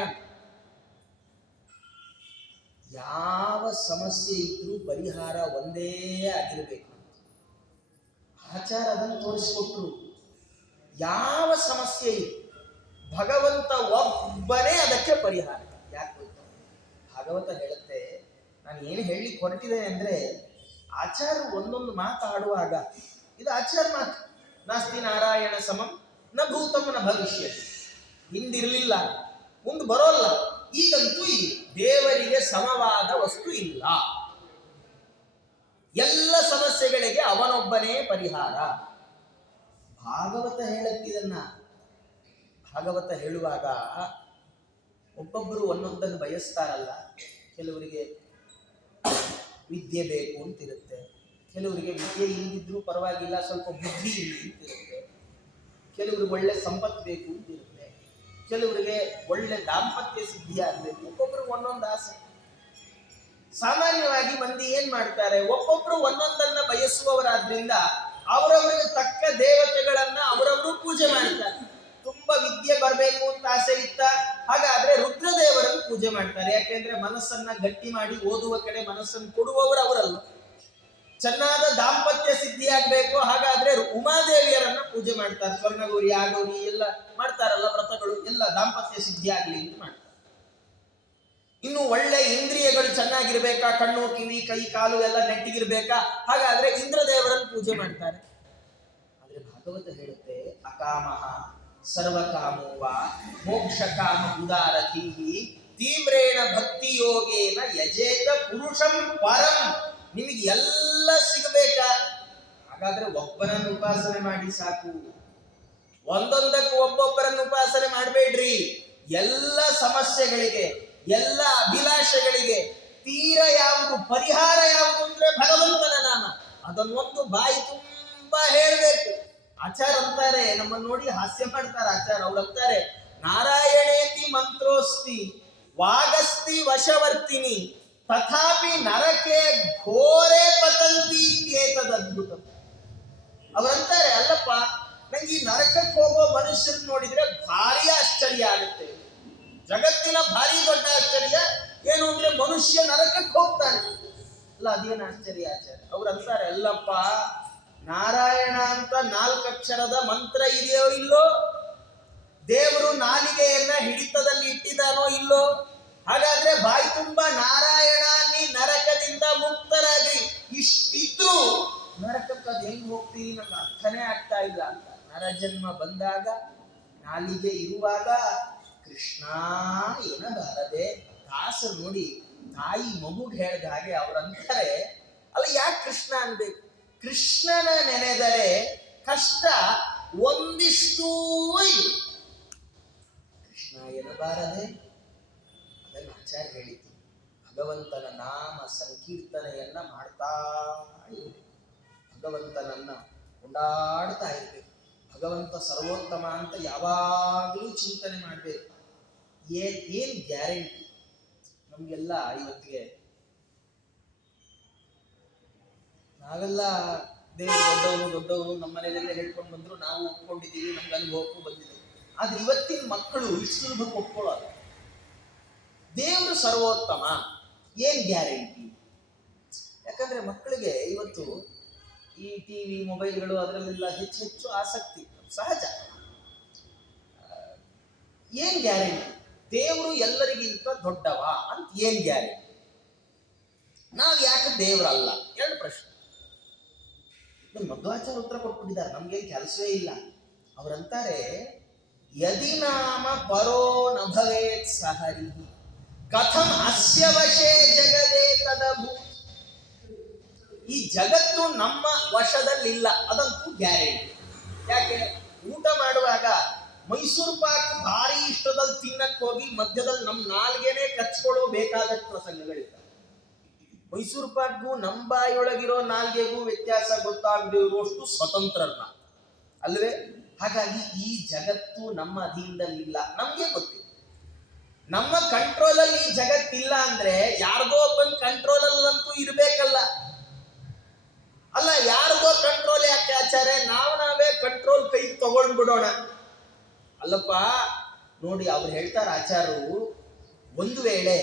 ಯಾವ ಸಮಸ್ಯೆ ಇದ್ರೂ ಪರಿಹಾರ ಒಂದೇ ಆಗಿರಬೇಕು. ಆಚಾರ ಅದನ್ನು ತೋರಿಸಿಕೊಟ್ರು. ಯಾವ ಸಮಸ್ಯೆ ಇದೆ, ಭಗವಂತ ಒಬ್ಬನೇ ಅದಕ್ಕೆ ಪರಿಹಾರ. ಯಾಕೆ ಭಾಗವತ ಹೇಳುತ್ತೆ, ನಾನು ಏನು ಹೇಳಲಿಕ್ಕೆ ಹೊರಟಿದ್ದೇನೆ ಅಂದ್ರೆ, ಆಚಾರ ಒಂದೊಂದು ಮಾತಾಡುವಾಗ ಇದು ಆಚಾರ ಮಾತು. ನಾಸ್ತಿ ನಾರಾಯಣ ಸಮಂ ನ ಭೂತಂ ನ ಭವಿಷ್ಯತಿ. ಹಿಂದಿರಲಿಲ್ಲ, ಮುಂದೆ ಬರೋಲ್ಲ, ಈಗಂತೂ ಇಲ್ಲ. ದೇವರಿಗೆ ಸಮವಾದ ವಸ್ತು ಇಲ್ಲ. ಎಲ್ಲ ಸಮಸ್ಯೆಗಳಿಗೆ ಅವನೊಬ್ಬನೇ ಪರಿಹಾರ. ಭಾಗವತ ಹೇಳಕ್ಕಿದನ್ನ. ಭಾಗವತ ಹೇಳುವಾಗ ಒಬ್ಬೊಬ್ಬರು ಒಂದೊಂದನ್ನು ಬಯಸ್ತಾರಲ್ಲ. ಕೆಲವರಿಗೆ ವಿದ್ಯೆ ಬೇಕು ಅಂತಿರುತ್ತೆ, ಕೆಲವರಿಗೆ ವಿದ್ಯೆ ಇಲ್ಲದಿದ್ರೂ ಪರವಾಗಿಲ್ಲ, ಸ್ವಲ್ಪ ಬುದ್ಧಿ ಇರಲಿ ಅಂತಿರುತ್ತೆ, ಕೆಲವರಿಗೆ ಒಳ್ಳೆ ಸಂಪತ್ತು ಬೇಕು ಅಂತಿರುತ್ತೆ, ಕೆಲವರಿಗೆ ಒಳ್ಳೆ ದಾಂಪತ್ಯ ಸಿದ್ಧಿ ಆಗಬೇಕು. ಒಬ್ಬೊಬ್ರಿಗೆ ಒಂದೊಂದು ಆಸೆ. ಸಾಮಾನ್ಯವಾಗಿ ಮಂದಿ ಏನ್ ಮಾಡ್ತಾರೆ, ಒಬ್ಬೊಬ್ರು ಒಂದೊಂದನ್ನ ಬಯಸುವವರಾದ್ರಿಂದ ಅವರವರಿಗೆ ತಕ್ಕ ದೇವತೆಗಳನ್ನ ಅವರವರು ಪೂಜೆ ಮಾಡ್ತಾರೆ. ತುಂಬಾ ವಿದ್ಯೆ ಬರಬೇಕು ಅಂತ ಆಸೆ ಇತ್ತ, ಹಾಗಾದ್ರೆ ರುದ್ರದೇವರನ್ನು ಪೂಜೆ ಮಾಡ್ತಾರೆ. ಯಾಕೆಂದ್ರೆ ಮನಸ್ಸನ್ನ ಗಟ್ಟಿ ಮಾಡಿ ಓದುವ ಕಡೆ ಮನಸ್ಸನ್ನು ಕೊಡುವವರು ಅವರಲ್ಲ. ಚೆನ್ನಾದ ದಾಂಪತ್ಯ ಸಿದ್ಧಿ ಆಗ್ಬೇಕು, ಹಾಗಾದ್ರೆ ಉಮಾದೇವಿಯರನ್ನ ಪೂಜೆ ಮಾಡ್ತಾರೆ. ಸ್ವರ್ಣಗೌರಿ ಆಗೌರಿ ಎಲ್ಲ ಮಾಡ್ತಾರಲ್ಲ ವ್ರತಗಳು, ಎಲ್ಲ ದಾಂಪತ್ಯ ಸಿದ್ಧಿ ಆಗ್ಲಿ ಅಂತ ಮಾಡ್ತಾರೆ. ಇನ್ನು ಒಳ್ಳೆ ಇಂದ್ರಿಯಗಳು ಚೆನ್ನಾಗಿರ್ಬೇಕಾ, ಕಣ್ಣು ಕಿವಿ ಕೈ ಕಾಲು ಎಲ್ಲ ನೆಟ್ಟಿಗಿರ್ಬೇಕಾ, ಹಾಗಾದ್ರೆ ಇಂದ್ರದೇವರನ್ನು ಪೂಜೆ ಮಾಡ್ತಾರೆ. ಆದ್ರೆ ಭಾಗವತ ಹೇಳುತ್ತೆ, ಅಕಾಮಃ ಸರ್ವಕಾಮೋವ ಮೋಕ್ಷ ಕಾಮ ಉದಾರಧೀಹಿ ತೀವ್ರೇಣ ಭಕ್ತಿ ಯೋಗೇನ ಯಜೇತ ಪುರುಷಂ ಪರಂ. ನಿಮಗೆ ಎಲ್ಲ ಸಿಗಬೇಕಾ, ಹಾಗಾದ್ರೆ ಒಬ್ಬನನ್ನು ಉಪಾಸನೆ ಮಾಡಿ ಸಾಕು. ಒಂದೊಂದಕ್ಕೂ ಒಬ್ಬೊಬ್ಬರನ್ನು ಉಪಾಸನೆ ಮಾಡಬೇಡ್ರಿ. ಎಲ್ಲ ಸಮಸ್ಯೆಗಳಿಗೆ, ಎಲ್ಲ ಅಭಿಲಾಷೆಗಳಿಗೆ ತೀರ ಯಾವುದು, ಪರಿಹಾರ ಯಾವುದು ಅಂದ್ರೆ ಭಗವಂತನ ನಾಮ. ಅದನ್ನೊಂದು ಬಾಯಿ ತುಂಬಾ ಹೇಳಬೇಕು. ಆಚಾರ ಅಂತಾರೆ, ನಮ್ಮನ್ನು ನೋಡಿ ಹಾಸ್ಯ ಮಾಡ್ತಾರೆ ಆಚಾರ. ಅವ್ರು ಅಂತಾರೆ, ನಾರಾಯಣೇತಿ ಮಂತ್ರೋಸ್ತಿ ವಾಗಸ್ತಿ ವಶವರ್ತಿನಿ ತಥಾಪಿ ನರಕೆ ಘೋರೆ ಪತಂತಿ ಏತದದ್ಭುತ. ಅವರಂತಾರೆ, ಅಲ್ಲಪ್ಪ, ನಂಗೆ ಈ ನರಕಕ್ಕೆ ಹೋಗೋ ಮನುಷ್ಯರನ್ನ ನೋಡಿದ್ರೆ ಭಾರಿ ಆಶ್ಚರ್ಯ ಆಗುತ್ತೆ. ಜಗತ್ತಿನ ಭಾರಿ ದೊಡ್ಡ ಆಶ್ಚರ್ಯ ಏನು ಅಂದ್ರೆ ಮನುಷ್ಯ ನರಕಕ್ಕೆ ಹೋಗ್ತಾನೆ. ಅಲ್ಲ, ಅದೇನು ಆಶ್ಚರ್ಯ ಆಚಾರ್ಯ? ಅವ್ರು ಅಂತಾರೆ, ಅಲ್ಲಪ್ಪ, ನಾರಾಯಣ ಅಂತ 4 ಅಕ್ಷರದ ಮಂತ್ರ ಇದೆಯೋ ಇಲ್ಲೋ, ದೇವರು ನಾಲಿಗೆಯನ್ನ ಹಿಡಿತದಲ್ಲಿ ಇಟ್ಟಿದಾನೋ ಇಲ್ಲೋ, ಹಾಗಾದ್ರೆ ಬಾಯಿ ತುಂಬಾ ನಾರಾಯಣ ನೀ ನರಕದಿಂದ ಮುಕ್ತರಾಗಿ ಇಷ್ಟಿದ್ರು ನರಕಕ್ಕೆ ಅದು ಹೆಂಗ್ ಹೋಗ್ತೀವಿ ನಂಗೆ ಅರ್ಥನೇ ಆಗ್ತಾ ಇಲ್ಲ ಅಂತ. ನರಜನ್ಮ ಬಂದಾಗ, ನಾಲಿಗೆ ಇರುವಾಗ ಕೃಷ್ಣ ಏನಬಾರದೆ. ದಾಸರು ನೋಡಿ ತಾಯಿ ಮಗುಗೆ ಹೇಳಿದ ಹಾಗೆ ಅವ್ರಂತಾರೆ, ಅಲ್ಲ ಯಾಕೆ ಕೃಷ್ಣ ಅನ್ಬೇಕು? ಕೃಷ್ಣನ ನೆನೆದರೆ ಕಷ್ಟ ಒಂದಿಷ್ಟೂ ಇಲ್ಲ. ಕೃಷ್ಣ ಎನ್ನಬಾರದೆ. ಅದನ್ನು ಆಚಾರ್ಯ ಹೇಳಿತು, ಭಗವಂತನ ನಾಮ ಸಂಕೀರ್ತನೆಯನ್ನ ಮಾಡ್ತಾ ಇರಬೇಕು, ಭಗವಂತನನ್ನ ಕೊಂಡಾಡ್ತಾ ಇರಬೇಕು, ಭಗವಂತ ಸರ್ವೋತ್ತಮ ಅಂತ ಯಾವಾಗಲೂ ಚಿಂತನೆ ಮಾಡಬೇಕು. ಏನ್ ಗ್ಯಾರಂಟಿ? ನಮ್ಗೆಲ್ಲ ಇವತ್ತಿಗೆ ನಾವೆಲ್ಲ ದೇವರು ದೊಡ್ಡವರು ನಮ್ಮ ಮನೆಯಲ್ಲೆಲ್ಲ ಹೇಳ್ಕೊಂಡು ಬಂದ್ರು, ನಾವು ಒಪ್ಕೊಂಡಿದ್ದೀವಿ, ನಮ್ಗೆ ಅನುಭವಕ್ಕೂ ಬಂದಿದೆ. ಆದ್ರೆ ಇವತ್ತಿನ ಮಕ್ಕಳು ಇಷ್ಟು ಸುಲಭಕ್ಕೆ ಒಪ್ಕೊಳ್ಳೋದು. ದೇವರು ಸರ್ವೋತ್ತಮ ಏನ್ ಗ್ಯಾರಂಟಿ? ಯಾಕಂದ್ರೆ ಮಕ್ಕಳಿಗೆ ಇವತ್ತು ಈ ಟಿವಿ ಮೊಬೈಲ್ಗಳು ಅದರಲ್ಲೆಲ್ಲ ಹೆಚ್ಚು ಆಸಕ್ತಿ ಸಹಜ. ಏನ್ ಗ್ಯಾರಂಟಿ? ದೇವರು ಎಲ್ಲರಿಗಿಂತ ದೊಡ್ಡವ ಅಂತ ಏನ್ ಗ್ಯಾರಂಟಿ? ನಾವ್ ಯಾಕೆ ದೇವರಲ್ಲ? 2 ಪ್ರಶ್ನೆ. ಮಧ್ವಾಚಾರ್ಯ ಉತ್ತರ ಕೊಟ್ಬಿಟ್ಟಿದ್ದಾರೆ, ನಮ್ಗೇನು ಕೆಲಸವೇ ಇಲ್ಲ. ಅವರಂತಾರೆ, ಯದಿ ನಾಮ ಪರೋ ನ ಭವೇತ್ ಸಹರಿ ಕಥಂ ಅಸ್ಯ ವಶೇ ಜಗದೇ ತದಭೂ. ಈ ಜಗತ್ತು ನಮ್ಮ ವಶದಲ್ಲಿಲ್ಲ, ಅದಂತೂ ಗ್ಯಾರಂಟಿ. ಯಾಕೆ? ಊಟ ಮಾಡುವಾಗ ಮೈಸೂರು ಪಾಕ್ ಭಾರಿ ಇಷ್ಟದಲ್ಲಿ ತಿನ್ನಕ್ ಹೋಗಿ ಮಧ್ಯದಲ್ಲಿ ನಮ್ಮ ನಾಲ್ಗೆನೆ ಕಚ್ಕೊಳ್ಳೋ ಬೇಕಾದಷ್ಟು ಪ್ರಸಂಗಗಳಿವೆ. ಮೈಸೂರು ಪಾಕ್ಗೂ ನಮ್ಮ ಬಾಯಿಯೊಳಗಿರೋ ನಾಲ್ಗೆಗೂ ವ್ಯತ್ಯಾಸ ಗೊತ್ತಾಗದೇ ಇರುವಷ್ಟು ಸ್ವತಂತ್ರರನ್ನ ಅಲ್ವೇ? ಹಾಗಾಗಿ ಈ ಜಗತ್ತು ನಮ್ಮ ಅಧೀನದಲ್ಲಿಲ್ಲ, ನಮ್ಗೆ ಗೊತ್ತಿಲ್ಲ. ನಮ್ಮ ಕಂಟ್ರೋಲ್ ಅಲ್ಲಿ ಈ ಜಗತ್ತಿಲ್ಲ ಅಂದ್ರೆ ಯಾರ್ದೋ ಒಬ್ಬನ ಕಂಟ್ರೋಲ್ ಅಲ್ಲಂತೂ ಇರ್ಬೇಕಲ್ಲ. ಅಲ್ಲ, ಯಾರಿಗೋ ಕಂಟ್ರೋಲ್ ಯಾಕೆ ಆಚಾರ್ಯ? ನಾವೇ ಕಂಟ್ರೋಲ್ ಕೈ ತಗೊಂಡ್ಬಿಡೋಣ. ಅಲ್ಲಪ್ಪ ನೋಡಿ, ಅವ್ರು ಹೇಳ್ತಾರೆ ಆಚಾರ್ಯರು, ಒಂದು ವೇಳೆ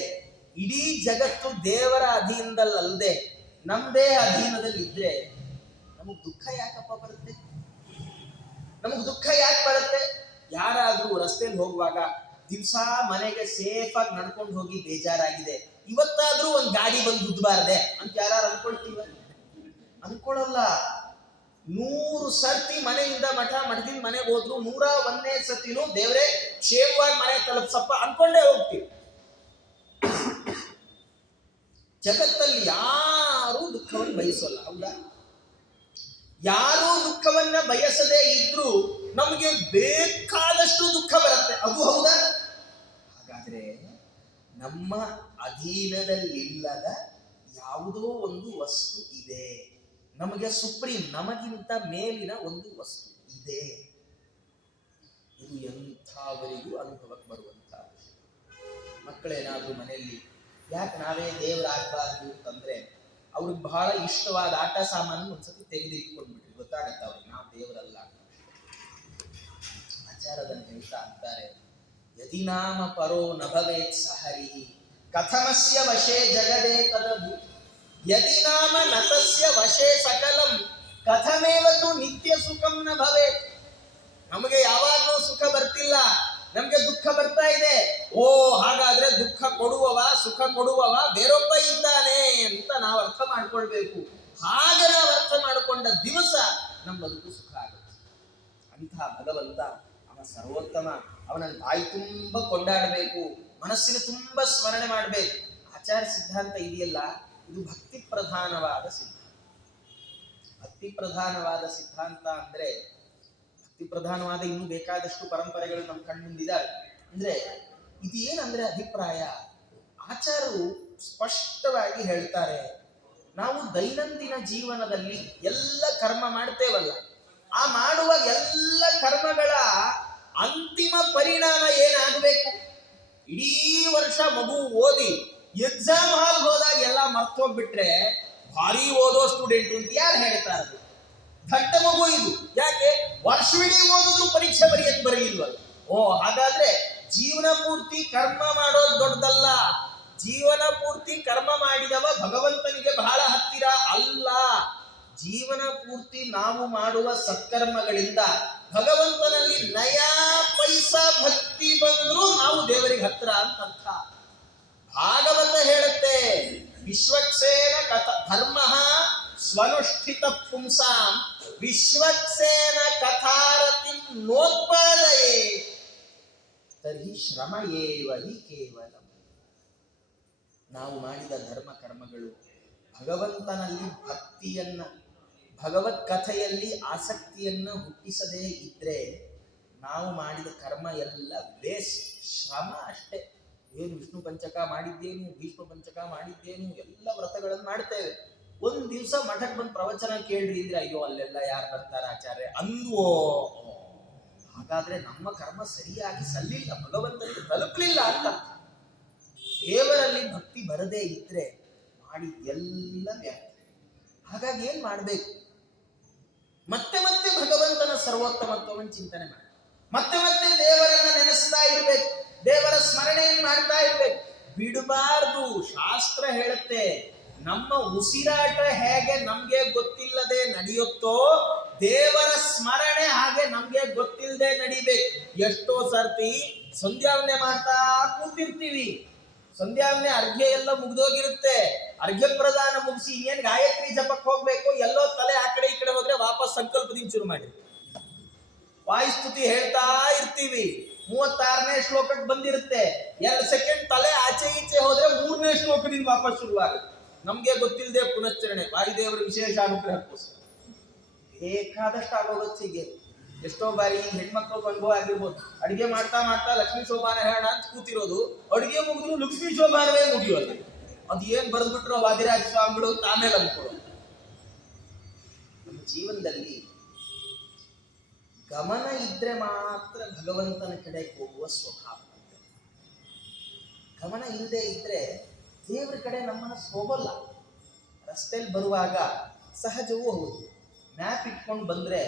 ಇಡೀ ಜಗತ್ತು ದೇವರ ಅಧೀನದಲ್ಲದೆ ನಮ್ದೇ ಅಧೀನದಲ್ಲಿದ್ರೆ ನಮಗ್ ದುಃಖ ಯಾಕಪ್ಪ ಬರುತ್ತೆ? ನಮಗ್ ದುಃಖ ಯಾಕೆ ಬರುತ್ತೆ? ಯಾರಾದ್ರೂ ರಸ್ತೆಯಲ್ಲಿ ಹೋಗುವಾಗ ದಿವಸ ಮನೆಗೆ ಸೇಫ್ ಆಗಿ ನಡ್ಕೊಂಡು ಹೋಗಿ ಬೇಜಾರಾಗಿದೆ, ಇವತ್ತಾದ್ರೂ ಒಂದ್ ಗಾಡಿ ಬಂದು ಗುದ್ದಬಾರ್ದೆ ಅಂತ ಯಾರು ಅನ್ಕೊಳ್ತೀವ? ಅನ್ಕೊಳ್ಳಲ್ಲ. 100 ಸರ್ತಿ ಮನೆಯಿಂದ ಮಠದಿಂದ ಮನೆಗೆ ಹೋದ್ರು 101ನೇ ಸತಿನೂ ದೇವ್ರೆ ಕ್ಷೇಮವಾಗಿ ಮನೆ ತಲುಪ್ಸಪ್ಪ ಅನ್ಕೊಂಡೇ ಹೋಗ್ತೀವಿ. ಜಗತ್ತಲ್ಲಿ ಯಾರೂ ದುಃಖವನ್ನು ಬಯಸೋಲ್ಲ, ಹೌದಾ? ಯಾರೂ ದುಃಖವನ್ನ ಬಯಸದೇ ಇದ್ರೂ ನಮಗೆ ಬೇಕಾದಷ್ಟು ದುಃಖ ಬರುತ್ತೆ, ಅದು ಹೌದಾ? ಹಾಗಾದ್ರೆ ನಮ್ಮ ಅಧೀನದಲ್ಲಿಲ್ಲದ ಯಾವುದೋ ಒಂದು ವಸ್ತು ಇದೆ, ನಮಗೆ ಸುಪ್ರೀಂ, ನಮಗಿಂತ ಮೇಲಿನ ಒಂದು ವಸ್ತು ಇದೆ. ಇದು ಎಂಥವರಿಗೂ ಅನುಭವಕ್ಕೆ ಬರುವಂತ ವಿಷಯ. ಮಕ್ಕಳೇನಾದ್ರೂ ಮನೆಯಲ್ಲಿ ಯಾಕೆ ನಾವೇ ದೇವರಾಗಬಾರ್ದು ಅಂತಂದ್ರೆ ಅವ್ರಿಗೆ ಬಹಳ ಇಷ್ಟವಾದ ಆಟ ಸಾಮಾನು ಒಂದ್ಸತಿ ತೆಗೆದಿಟ್ಕೊಂಡ್ಬಿಟ್ರಿ, ಗೊತ್ತಾಗತ್ತೆ ಅವ್ರಿಗೆ ನಾವು ದೇವರಲ್ಲ. ಆಚಾರದಲ್ಲಿ ಹೇಳ್ತಾ ಅಂತಾರೆ, ಯದಿ ನಾಮ ಪರೋ ನ ಭವೇತ್ ಸಹರಿ ಕಥಮಸ್ಯ ವಶೇ ಜಗದೇ ತದಭೂ ಯದಿ ನಾಮ ನತಸ್ಯ ವಶೇ ಸಕಲಂ ಕಥಮೇವತು ನಿತ್ಯ ಸುಖಂ ನ ಭವೇತ್. ನಮಗೆ ಯಾವಾಗಲೂ ಸುಖ ಬರ್ತಿಲ್ಲ, ನಮ್ಗೆ ದುಃಖ ಬರ್ತಾ ಇದೆ. ಓ, ಹಾಗಾದ್ರೆ ದುಃಖ ಕೊಡುವವ, ಸುಖ ಕೊಡುವವ ಬೇರೊಬ್ಬ ಇದ್ದಾನೆ ಅಂತ ನಾವು ಅರ್ಥ ಮಾಡ್ಕೊಳ್ಬೇಕು. ಹಾಗೆ ನಾವು ಅರ್ಥ ಮಾಡಿಕೊಂಡ ದಿವಸ ನಮ್ಮ ಬದುಕು ಸುಖ ಆಗುತ್ತೆ. ಅಂತಹ ಭಗವಂತ ಅವನ ಸರ್ವೋತ್ತಮ, ಅವನನ್ನು ಬಾಯಿ ತುಂಬ ಕೊಂಡಾಡಬೇಕು, ಮನಸ್ಸಿನ ತುಂಬ ಸ್ಮರಣೆ ಮಾಡಬೇಕು. ಆಚಾರ ಸಿದ್ಧಾಂತ ಇದೆಯಲ್ಲ, ಇದು ಭಕ್ತಿ ಪ್ರಧಾನವಾದ ಸಿದ್ಧಾಂತ. ಭಕ್ತಿ ಪ್ರಧಾನವಾದ ಸಿದ್ಧಾಂತ ಅಂದ್ರೆ ಭಕ್ತಿ ಪ್ರಧಾನವಾದ ಇನ್ನೂ ಬೇಕಾದಷ್ಟು ಪರಂಪರೆಗಳು ನಮ್ಮ ಕಣ್ಮುಂದಿದ್ದಾವೆ. ಅಂದ್ರೆ ಇದು ಏನಂದ್ರೆ ಅಭಿಪ್ರಾಯ, ಆಚಾರ್ಯರು ಸ್ಪಷ್ಟವಾಗಿ ಹೇಳ್ತಾರೆ, ನಾವು ದೈನಂದಿನ ಜೀವನದಲ್ಲಿ ಎಲ್ಲ ಕರ್ಮ ಮಾಡ್ತೇವಲ್ಲ, ಆ ಮಾಡುವ ಎಲ್ಲ ಕರ್ಮಗಳ ಅಂತಿಮ ಪರಿಣಾಮ ಏನಾಗಬೇಕು? ಇಡೀ ವರ್ಷ ಮಗು ಓದಿ ಎಕ್ಸಾಮ್ ಹಾಲ್ ಹೋದಾಗ ಎಲ್ಲ ಮರ್ತೋಗ್ಬಿಟ್ರೆ ಭಾರಿ ಓದೋ ಸ್ಟೂಡೆಂಟ್ ಅಂತ ಯಾರು ಹೇಳ್ತಾರೆ? ದಡ್ಡ ಮಗು ಇದು. ಯಾಕೆ? ವರ್ಷವಿಡೀ ಓದಿದ್ರು ಪರೀಕ್ಷೆ ಬರೆಯಕ್ಕೆ ಬರಲಿಲ್ವಲ್ಲ. ಹಾಗಾದ್ರೆ ಜೀವನ ಪೂರ್ತಿ ಕರ್ಮ ಮಾಡೋದು ದೊಡ್ಡದಲ್ಲ. ಜೀವನ ಪೂರ್ತಿ ಕರ್ಮ ಮಾಡಿದವ ಭಗವಂತನಿಗೆ ಬಹಳ ಹತ್ತಿರ ಅಲ್ಲ. ಜೀವನ ಪೂರ್ತಿ ನಾವು ಮಾಡುವ ಸತ್ಕರ್ಮಗಳಿಂದ ಭಗವಂತನಲ್ಲಿ ನಯಾ ಪೈಸಾ ಭಕ್ತಿ ಬಂದ್ರೂ ನಾವು ದೇವರಿಗೆ ಹತ್ತಿರ ಅಂತ ಅರ್ಥ. ಭಾಗವತ ಹೇಳುತ್ತೆ, ವಿಶ್ವಕ್ಸೇನ ಧರ್ಮ ಸ್ವನುಷ್ಠಿತ ಪುಂಸಾಂ ವಿಶ್ವಕ್ಸೇನ ಕಥಾರತಿ ನೋತ್ಪಾದಯೇ ತರ್ಹಿ ಶ್ರಮ ಏವ ಹಿ ಕೇವಲ. ನಾವು ಮಾಡಿದ ಧರ್ಮ ಕರ್ಮಗಳು ಭಗವಂತನಲ್ಲಿ ಭಕ್ತಿಯನ್ನ, ಭಗವತ್ ಕಥೆಯಲ್ಲಿ ಆಸಕ್ತಿಯನ್ನು ಹುಟ್ಟಿಸದೇ ಇದ್ರೆ ನಾವು ಮಾಡಿದ ಕರ್ಮ ಎಲ್ಲ ವೇಸ್ಟ್, ಶ್ರಮ ಅಷ್ಟೇ. ಏನು ವಿಷ್ಣು ಪಂಚಕ ಮಾಡಿದ್ದೇನು, ಭೀಷ್ಮ ಪಂಚಕ ಮಾಡಿದ್ದೇನು, ಎಲ್ಲ ವ್ರತಗಳನ್ನು ಮಾಡ್ತೇವೆ. ಒಂದ್ ದಿವಸ ಮಠಕ್ಕೆ ಬಂದು ಪ್ರವಚನ ಕೇಳ್ರಿ ಅಂದ್ರೆ ಅಯ್ಯೋ ಅಲ್ಲೆಲ್ಲ ಯಾರು ಬರ್ತಾರೆ ಆಚಾರ್ಯ ಅಂದ್ವೋ, ಹಾಗಾದ್ರೆ ನಮ್ಮ ಕರ್ಮ ಸರಿಯಾಗಿ ಸಲ್ಲಿಲ್ಲ, ಭಗವಂತನಿಗೆ ತಲುಪಲಿಲ್ಲ ಅಂತ. ದೇವರಲ್ಲಿ ಭಕ್ತಿ ಬರದೇ ಇದ್ರೆ ಮಾಡಿ ಎಲ್ಲ ವ್ಯರ್ಥ. ಹಾಗಾಗಿ ಏನ್ ಮಾಡ್ಬೇಕು? ಮತ್ತೆ ಮತ್ತೆ ಭಗವಂತನ ಸರ್ವೋತ್ತಮತ್ವವನ್ನು ಚಿಂತನೆ ಮಾಡಿ, ಮತ್ತೆ ಮತ್ತೆ ದೇವರನ್ನ ನೆನೆಸ್ತಾ ಇರ್ಬೇಕು, ದೇವರ ಸ್ಮರಣೆಯನ್ನು ಮಾಡ್ತಾ ಇರ್ಬೇಕು, ಬಿಡಬಾರ್ದು. ಶಾಸ್ತ್ರ ಹೇಳುತ್ತೆ, ನಮ್ಮ ಉಸಿರಾಟ ಹೇಗೆ ನಮ್ಗೆ ಗೊತ್ತಿಲ್ಲದೆ ನಡೆಯುತ್ತೋ ದೇವರ ಸ್ಮರಣೆ ಹಾಗೆ ನಮ್ಗೆ ಗೊತ್ತಿಲ್ಲದೆ ನಡಿಬೇಕು. ಎಷ್ಟೋ ಸರ್ತಿ ಸಂಧ್ಯಾವನೆ ಮಾಡ್ತಾ ಕೂತಿರ್ತೀವಿ, ಸಂಧ್ಯಾವನೆ ಅರ್ಘ್ಯ ಎಲ್ಲ ಮುಗ್ದೋಗಿರುತ್ತೆ, ಅರ್ಘ್ಯ ಪ್ರದಾನ ಮುಗಿಸಿ ಇನ್ನೇನು ಗಾಯತ್ರಿ ಜಪಕ್ಕೆ ಹೋಗ್ಬೇಕು, ಎಲ್ಲೋ ತಲೆ ಆ ಕಡೆ ಈ ಕಡೆ ಹೋದ್ರೆ ವಾಪಸ್ ಸಂಕಲ್ಪದಿಂದ ಶುರು ಮಾಡಿ ವಾಯುಸ್ತುತಿ ಹೇಳ್ತಾ ಇರ್ತೀವಿ. 36ನೇ ಶ್ಲೋಕಕ್ಕೆ ಬಂದಿರುತ್ತೆ, 2 ಸೆಕೆಂಡ್ ತಲೆ ಆಚೆ ಈಚೆ ಹೋದ್ರೆ 3ನೇ ಶ್ಲೋಕದಿಂದ ವಾಪಸ್ ಶುರುವಾಗುತ್ತೆ. ನಮ್ಗೆ ಗೊತ್ತಿಲ್ಲದೆ ಪುನಶ್ಚರಣೆ, ವಾಯುದೇವರ ವಿಶೇಷ ಅನುಗ್ರಹಕ್ಕೋಸ್ಕರ ಬೇಕಾದಷ್ಟು ಆಗೋಗತ್ತಿಗೆ. ಎಷ್ಟೋ ಬಾರಿ ಹೆಣ್ಮಕ್ಳಿಗೆ ಅನುಭವ ಆಗಿರ್ಬೋದು, ಅಡಿಗೆ ಮಾಡ್ತಾ ಮಾಡ್ತಾ ಲಕ್ಷ್ಮೀ ಶೋಭಾನ ಹೇಳೋಣ ಅಂತ ಕೂತಿರೋದು, ಅಡಿಗೆ ಮುಗಿದ್ರು ಲಕ್ಷ್ಮೀ ಶೋಭಾನವೇ ಮುಗಿಯೋದು. ಅದು ಏನ್ ಬರೆದ್ಬಿಟ್ರೋ ವಾದಿರಾಜ ಸ್ವಾಮಿಗಳು ಆಮೇಲೆ ಅನ್ಕೊಳ್ಳೋದು. ನಮ್ಮ ಜೀವನದಲ್ಲಿ ಗಮನ ಇದ್ರೆ ಮಾತ್ರ ಭಗವಂತನ ಕಡೆ ಹೋಗುವ ಸ್ವಭಾವ. ಗಮನ ಇಲ್ಲದೆ ಇದ್ರೆ ದೇವರ ಕಡೆ ನಮ್ಮ ಮನಸ್ಸು ಹೋಗಲ್ಲ. ರಸ್ತೆಯಲ್ಲಿ ಬರುವಾಗ ಸಹಜವೂ ಹೌದು, ಮ್ಯಾಪ್ ಇಟ್ಕೊಂಡು ಬಂದ್ರೆ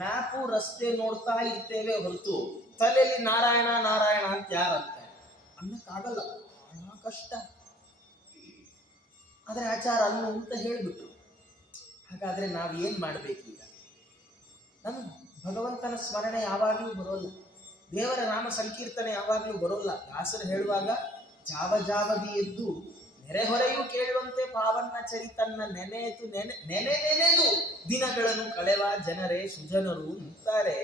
ಮ್ಯಾಪು ರಸ್ತೆ ನೋಡ್ತಾ ಇರ್ತೇವೆ ಹೊರತು ತಲೆಯಲ್ಲಿ ನಾರಾಯಣ ನಾರಾಯಣ ಅಂತ ಯಾರಂತಾರೆ ಅನ್ನಕ್ಕಾಗಲ್ಲ, ಬಹಳ ಕಷ್ಟ. ಆದ್ರೆ ಆಚಾರ ಅನ್ನು ಅಂತ ಹೇಳಿಬಿಟ್ರು. ಹಾಗಾದ್ರೆ ನಾವೇನ್ ಮಾಡ್ಬೇಕೀಗ? ನಮ್ಗೆ ಭಗವಂತನ ಸ್ಮರಣೆ ಯಾವಾಗಲೂ ಬರೋಲ್ಲ, ದೇವರ ನಾಮ ಸಂಕೀರ್ತನೆ ಯಾವಾಗಲೂ ಬರೋಲ್ಲ. ದಾಸರು ಹೇಳುವಾಗ ಜಾವ ಜಾವದಿ ಎದ್ದು ನೆರೆಹೊರೆಯೂ ಕೇಳುವಂತೆ ಪಾವನ್ನ ಚರಿತನ್ನ ನೆನೆದು ನೆನೆದು ದಿನಗಳನ್ನು ಕಳೆವ ಜನರೇ ಸುಜನರು ಅಂತಾರೆ.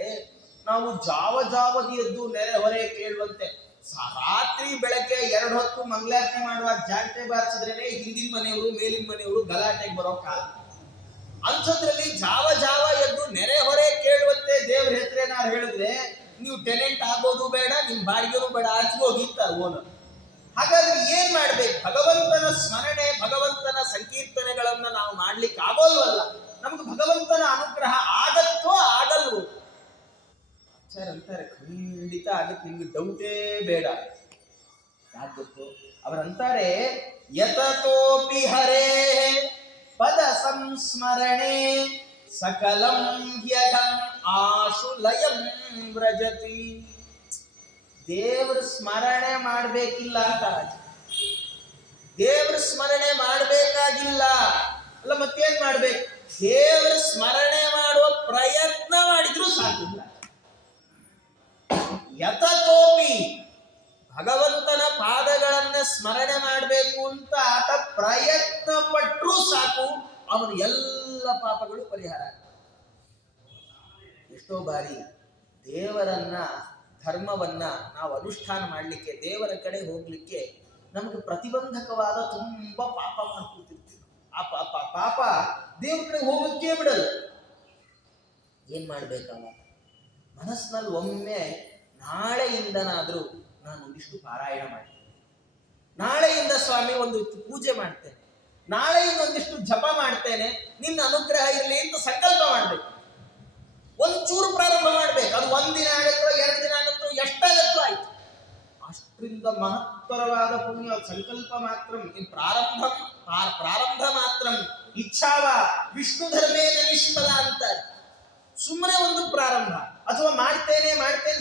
ನಾವು ಜಾವ ಜಾವದಿ ಎದ್ದು ನೆರೆಹೊರೆ ಕೇಳುವಂತೆ, ರಾತ್ರಿ ಬೆಳಗ್ಗೆ 2 ಹೊತ್ತು ಮಂಗಳಾರತಿ ಮಾಡುವ ಜಾಗಟೆ ಬಾರಿಸಿದ್ರೇನೆ ಹಿಂದಿನ ಮನೆಯವರು ಮೇಲಿನ ಮನೆಯವರು ಗಲಾಟೆಗೆ ಬರೋ ಕಾಲ. ಅಂಥದ್ರಲ್ಲಿ ಜಾವ ಜಾವ ಎದ್ದು ನೆರೆಹೊರೆ ಕೇಳುವಂತೆ ದೇವ್ರ ಹೆಸರೇನಾರು ಹೇಳಿದ್ರೆ ನೀವು ಟೆನೆಂಟ್ ಆಗೋದು ಬೇಡ, ನಿಮ್ ಬಾಡಿಗೆನೂ ಬೇಡ, ಆಚೆಗೋಗಿ ಇರ್ತಾರೆ ಓನರ್. ಹಾಗಾದ್ರೆ ಏನ್ ಮಾಡ್ಬೇಕು? ಭಗವಂತನ ಸ್ಮರಣೆ, ಭಗವಂತನ ಸಂಕೀರ್ತನೆಗಳನ್ನ ನಾವು ಮಾಡ್ಲಿಕ್ಕೆ ಆಗೋಲ್ವಲ್ಲ. ನಮ್ಗೆ ಭಗವಂತನ ಅನುಗ್ರಹ ಆಗತ್ತೋ ಆಗಲ್ವೋ? ಆಚಾರ್ಯ ಅಂತಾರೆ ಖಂಡಿತ ಆಗತ್ತೆ, ನಿಮ್ಗೆ ಡೌಟೇ ಬೇಡ. ಯಾಕೆ ಗೊತ್ತು? ಅವರಂತಾರೆ ಯತತೋಪಿ ಹರೇ ಪದ ಸಂಸ್ಮರಣೆ ಸಕಲಂ ಹ್ಯಘಂ ಆಶುಲಯಂ ವ್ರಜತಿ. ದೇವ್ರ ಸ್ಮರಣೆ ಮಾಡ್ಬೇಕಿಲ್ಲ ಅಂತ, ದೇವ್ರ ಸ್ಮರಣೆ ಮಾಡ್ಬೇಕಾಗಿಲ್ಲ ಅಲ್ಲ, ಮತ್ತೇನ್ ಮಾಡ್ಬೇಕು? ದೇವ್ರ ಸ್ಮರಣೆ ಮಾಡುವ ಪ್ರಯತ್ನ ಮಾಡಿದ್ರು ಸಾಕಿಲ್ಲ. ಯತತೋಪಿ ಭಗವಂತನ ಪಾದಗಳನ್ನ ಸ್ಮರಣೆ ಮಾಡಬೇಕು ಅಂತ ಆತ ಪ್ರಯತ್ನ ಪಟ್ಟರೂ ಸಾಕು, ಅವನ ಎಲ್ಲ ಪಾಪಗಳು ಪರಿಹಾರ. ಎಷ್ಟೋ ಬಾರಿ ದೇವರನ್ನ, ಧರ್ಮವನ್ನ ನಾವು ಅನುಷ್ಠಾನ ಮಾಡಲಿಕ್ಕೆ, ದೇವರ ಕಡೆ ಹೋಗ್ಲಿಕ್ಕೆ ನಮಗೆ ಪ್ರತಿಬಂಧಕವಾದ ತುಂಬಾ ಪಾಪ ಮಾಡ್ಕೊತಿರ್ತೀವಿ. ಆ ಪಾಪ ದೇವ್ರ ಕಡೆ ಹೋಗಕ್ಕೆ ಬಿಡಲ್ಲ. ಏನ್ ಮಾಡ್ಬೇಕಲ್ಲ? ಮನಸ್ಸಿನಲ್ಲಿ ಒಮ್ಮೆ ನಾಳೆಯಿಂದನಾದರೂ ನಾನು ಒಂದಿಷ್ಟು ಪಾರಾಯಣ ಮಾಡ್ತೇನೆ, ನಾಳೆಯಿಂದ ಸ್ವಾಮಿ ಒಂದು ಪೂಜೆ ಮಾಡ್ತೇನೆ, ನಾಳೆಯಿಂದ ಒಂದಿಷ್ಟು ಜಪ ಮಾಡ್ತೇನೆ, ನಿನ್ನ ಅನುಗ್ರಹ ಇರಲಿ ಅಂತ ಸಂಕಲ್ಪ ಮಾಡ್ಬೇಕು. ಒಂಚೂರು ಪ್ರಾರಂಭ ಮಾಡ್ಬೇಕು. ಅದು ಒಂದಿನ ಆಗುತ್ತೋ 2 ದಿನ ಆಗುತ್ತೋ ಎಷ್ಟಾಗತ್ತೋ ಆಯ್ತು. ಅಷ್ಟರಿಂದ ಮಹತ್ತರವಾದ ಪುಣ್ಯ. ಸಂಕಲ್ಪ ಮಾತ್ರ ಪ್ರಾರಂಭ ಮಾತ್ರ ಇಚ್ಛಾವ ವಿಷ್ಣು ಧರ್ಮೇನ ನಿಷ್ಫಲ ಅಂತಾರೆ. ಸುಮ್ಮನೆ ಒಂದು ಪ್ರಾರಂಭ ಅಥವಾ ಮಾಡ್ತೇನೆ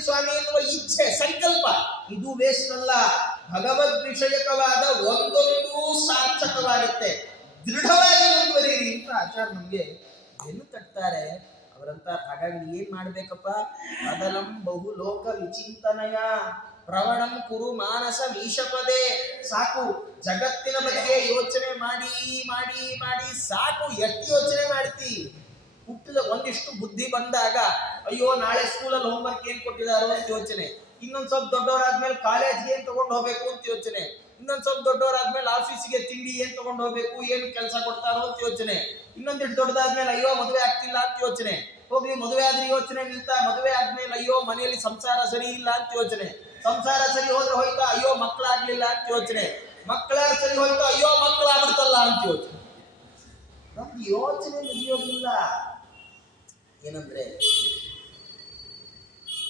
ಸ್ವಾಮಿ ಎನ್ನುವ ಇಚ್ಛೆ ಸಂಕಲ್ಪ ಇದು ವೇಸ್ಟ್ ಅಲ್ಲ. ಭಗವದ್ ವಿಷಯಕವಾದ ಒಂದೊಂದು ಸಾರ್ಥಕವಾಗುತ್ತೆ. ದೃಢವಾಗಿ ಮುಂದುವರಿಯಿರಿ ಅಂತ ಆಚಾರ್ಯ ನಮ್ಗೆ ಬೆನ್ನು ತಟ್ತಾರೆ. ಅವರಂತ ಹಾಗಾಗಿ ಏನ್ ಮಾಡ್ಬೇಕಪ್ಪ? ಅದಲಂ ಬಹು ಲೋಕ ವಿಚಿಂತನಯ ಪ್ರವಣಂ ಕುರು ಮಾನಸ ಮೀಶಪದೇ. ಸಾಕು, ಜಗತ್ತಿನ ಬಗ್ಗೆ ಯೋಚನೆ ಮಾಡಿ ಮಾಡಿ ಮಾಡಿ ಸಾಕು. ಎಷ್ಟು ಯೋಚನೆ ಮಾಡ್ತಿ? ಹುಟ್ಟಿದ ಒಂದಿಷ್ಟು ಬುದ್ಧಿ ಬಂದಾಗ ಅಯ್ಯೋ ನಾಳೆ ಸ್ಕೂಲಲ್ಲಿ ಹೋಮ್ವರ್ಕ್ ಏನ್ ಕೊಟ್ಟಿದಾರೋ ಅಂತ ಯೋಚನೆ, ಇನ್ನೊಂದ್ ಸ್ವಲ್ಪ ದೊಡ್ಡವರಾದ್ಮೇಲೆ ಕಾಲೇಜ್ಗೆ ಏನ್ ತಗೊಂಡು ಹೋಗ್ಬೇಕು ಅಂತ ಯೋಚನೆ, ಇನ್ನೊಂದ್ ಸ್ವಲ್ಪ ದೊಡ್ಡವರಾದ್ಮೇಲೆ ಆಫೀಸಿಗೆ ತಿಂಡಿ ಏನ್ ತಗೊಂಡು ಹೋಗ್ಬೇಕು, ಏನ್ ಕೆಲಸ ಕೊಡ್ತಾರೋ ಅಂತ ಯೋಚನೆ, ಇನ್ನೊಂದಿಷ್ಟು ದೊಡ್ಡದಾದ್ಮೇಲೆ ಅಯ್ಯೋ ಮದುವೆ ಆಗ್ತಿಲ್ಲ ಅಂತ ಯೋಚನೆ. ಹೋಗ್ಲಿ, ಮದುವೆ ಆದ್ರೆ ಯೋಚನೆ ನಿಲ್ತಾ, ಮದುವೆ ಆದ್ಮೇಲೆ ಅಯ್ಯೋ ಮನೆಯಲ್ಲಿ ಸಂಸಾರ ಸರಿ ಇಲ್ಲ ಅಂತ ಯೋಚನೆ, ಸಂಸಾರ ಸರಿ ಹೋದ್ರೆ ಹೋಯ್ತಾ ಅಯ್ಯೋ ಮಕ್ಕಳಾಗ್ಲಿಲ್ಲ ಅಂತ ಯೋಚನೆ, ಮಕ್ಕಳ ಸರಿ ಹೋಯ್ತಾ ಅಯ್ಯೋ ಮಕ್ಕಳಾಗ್ಬಿಡ್ತಲ್ಲ ಅಂತ ಯೋಚನೆ. ನಮ್ಗೆ ಯೋಚನೆ ಮುಗಿಯೋದಿಲ್ಲ. ಏನಂದ್ರೆ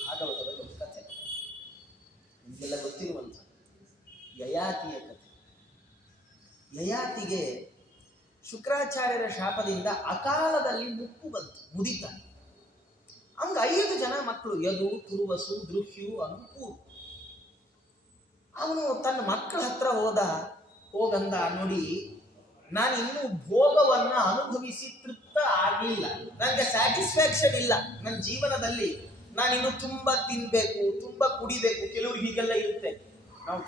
ಭಾಗವತದಲ್ಲಿ ಒಂದು ಕಥೆ ನಿಮಗೆಲ್ಲ ಗೊತ್ತಿರುವಂತ ಯಯಾತಿಯ ಕಥೆ. ಯಯಾತಿಗೆ ಶುಕ್ರಾಚಾರ್ಯರ ಶಾಪದಿಂದ ಅಕಾಲದಲ್ಲಿ ಮುಕ್ಕು ಬಂತು, ಮುದಿತ. ಹಂಗ 5 ಜನ ಮಕ್ಕಳು, ಯದು, ತುರುವಸು, ದೃಹ್ಯು, ಅನುಕೂರು. ಅವನು ತನ್ನ ಮಕ್ಕಳ ಹತ್ರ ಹೋಗಂದ, ನೋಡಿ ನಾನು ಇನ್ನೂ ಭೋಗವನ್ನ ಅನುಭವಿಸಿ ತೃಪ್ತ ಆಗಲಿಲ್ಲ, ನನಗೆ ಸ್ಯಾಟಿಸ್ಫ್ಯಾಕ್ಷನ್ ಇಲ್ಲ ನನ್ನ ಜೀವನದಲ್ಲಿ. ನಾನಿನ್ನು ತುಂಬಾ ತಿನ್ಬೇಕು, ತುಂಬಾ ಕುಡಿಬೇಕು. ಕೆಲವ್ರಿಗೆ ಹೀಗೆಲ್ಲ ಇರುತ್ತೆ, ನಾವು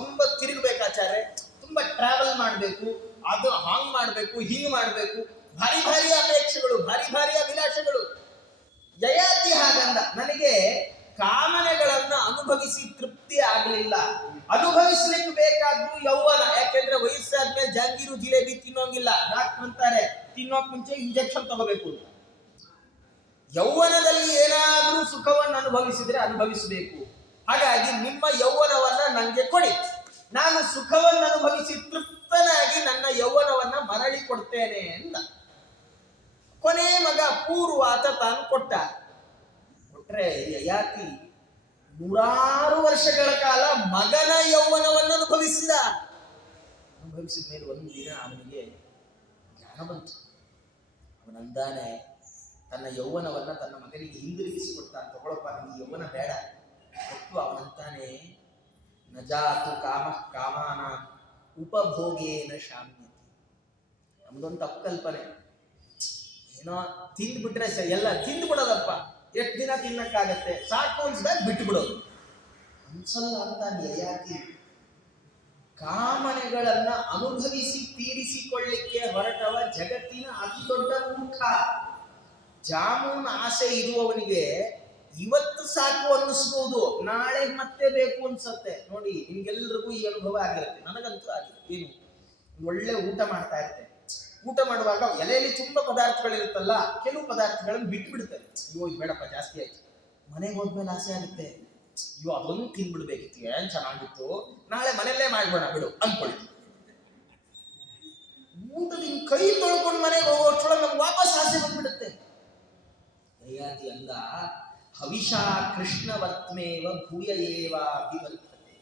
ತುಂಬಾ ತಿರುಗಬೇಕು ಆಚಾರ್ಯ, ತುಂಬಾ ಟ್ರಾವೆಲ್ ಮಾಡಬೇಕು, ಅದು ಹಾಂಗ್ ಮಾಡಬೇಕು, ಹಿಂಗ್ ಮಾಡಬೇಕು, ಭಾರಿ ಭಾರಿ ಅಪೇಕ್ಷೆಗಳು, ಭಾರಿ ಭಾರಿ ಅಭಿಲಾಷೆಗಳು. ಯಯಾತಿ ಹಾಗಂದ, ನನಗೆ ಕಾಮನೆಗಳನ್ನ ಅನುಭವಿಸಿ ತೃಪ್ತಿ ಆಗಲಿಲ್ಲ. ಅನುಭವಿಸ್ಲಿಕ್ಕೆ ಬೇಕಾದ್ದು ಯೌವನ. ಯಾಕೆಂದ್ರೆ ವಯಸ್ಸಾದ್ಮೇಲೆ ಜಂಗೀರು ಜಿಲೇಬಿ ತಿನ್ನೋಂಗಿಲ್ಲ. ಡಾಕ್ಟರ್ ಅಂತಾರೆ ತಿನ್ನೋಕ್ ಮುಂಚೆ ಇಂಜೆಕ್ಷನ್ ತಗೋಬೇಕು ಅಂತ. ಯೌವನದಲ್ಲಿ ಏನಾದ್ರೂ ಸುಖವನ್ನು ಅನುಭವಿಸಿದ್ರೆ ಅನುಭವಿಸಬೇಕು. ಹಾಗಾಗಿ ನಿಮ್ಮ ಯೌವನವನ್ನ ನನಗೆ ಕೊಡಿ, ನಾನು ಸುಖವನ್ನು ಅನುಭವಿಸಿ ತೃಪ್ತನಾಗಿ ನನ್ನ ಯೌವನವನ್ನ ಮರಳಿ ಕೊಡ್ತೇನೆ ಅಂತ. ಕೊನೆ ಮಗ ಪೂರ್ವಾತ ತಾನು ಕೊಟ್ರೆ ಯಯಾತಿ 100 ವರ್ಷಗಳ ಕಾಲ ಮಗನ ಯೌವನವನ್ನು ಅನುಭವಿಸಿದ ಮೇಲೆ ಒಂದು ದಿನ ಅವನಿಗೆ ಜ್ಞಾನ ಬಂತು. ಅವನಂದಾನೆ ತನ್ನ ಯೌವನವನ್ನ ತನ್ನ ಮಗನಿಗೆ ಹಿಂದಿರುಗಿಸಿ ಕೊಡ್ತಾನೆ. ತಗೊಳಪ್ಪ, ನನಗೆ ಯೌವನ ಬೇಡ ಕೊಟ್ಟು ಅವನಂತಾನೆ, ನಜಾತು ಕಾಮಾನ ಉಪಭೋಗೇನ ಶಾಮ್ಯತೆ. ನಮ್ದೊಂದು ತಪ್ಪು ಕಲ್ಪನೆ, ಏನೋ ತಿಂದ್ಬಿಟ್ರೆ ಎಲ್ಲ ತಿಂದ್ಬಿಡೋದಪ್ಪ, ಎಷ್ಟು ದಿನ ತಿನ್ನಕ್ಕಾಗತ್ತೆ, ಸಾಕು ಅನ್ಸಿದಾಗ ಬಿಟ್ಟು ಬಿಡೋದು ಅನ್ಸಲ್ಲ ಅಂತ ಯಯಾತಿ. ಕಾಮನೆಗಳನ್ನ ಅನುಭವಿಸಿ ತೀರಿಸಿಕೊಳ್ಳಿಕ್ಕೆ ಹೊರಟವ ಜಗತ್ತಿನ ಅತಿ ದೊಡ್ಡ ಮೂರ್ಖ. ಜಾಮೂನ್ ಆಸೆ ಇರುವವನಿಗೆ ಇವತ್ತು ಸಾಕು ಅನ್ನಿಸ್ಬೋದು, ನಾಳೆ ಮತ್ತೆ ಬೇಕು ಅನ್ಸತ್ತೆ. ನೋಡಿ, ನಿಮ್ಗೆಲ್ರಿಗೂ ಈ ಅನುಭವ ಆಗಿರುತ್ತೆ, ನನಗಂತೂ ಆಗಿದೆ. ಏನು, ಒಳ್ಳೆ ಊಟ ಮಾಡ್ತಾ ಇರ್ತೇನೆ, ಊಟ ಮಾಡುವಾಗ ಎಲೆಯಲ್ಲಿ ತುಂಬಾ ಪದಾರ್ಥಗಳಿರುತ್ತಲ್ಲ, ಕೆಲವು ಪದಾರ್ಥಗಳನ್ನು ಬಿಟ್ಟು ಬಿಡ್ತಾರೆ. ಅಯ್ಯೋ ಇದು ಬೇಡಪ್ಪ, ಜಾಸ್ತಿ ಆಯ್ತು. ಮನೆಗೆ ಹೋದ್ಮೇಲೆ ಆಸೆ ಆಗುತ್ತೆ, ಅಯ್ಯೋ ಅದೊಂದು ತಿನ್ಬಿಡ್ಬೇಕಿತ್ತು, ಏನ್ ಚೆನ್ನಾಗಿತ್ತು, ನಾಳೆ ಮನೆಯಲ್ಲೇ ಮಾಡ್ಬೇಡ ಬಿಡು ಅನ್ಕೊಳ್ಳಿ. ಊಟದಿಂದ ಕೈ ತೊಳ್ಕೊಂಡು ಮನೆಗೆ ಹೋಗೋಷ್ಟೊಳಗೆ ನಮ್ಗೆ ವಾಪಸ್ ಆಸೆ ಬಂದ್ಬಿಡುತ್ತೆ. ಯಯಾತಿ ಅಂದ, ಹವಿಷಾ ಕೃಷ್ಣವರ್ತ್ಮೇವ ಭೂಯ ಏವ ಅಭಿವರ್ತತೆ.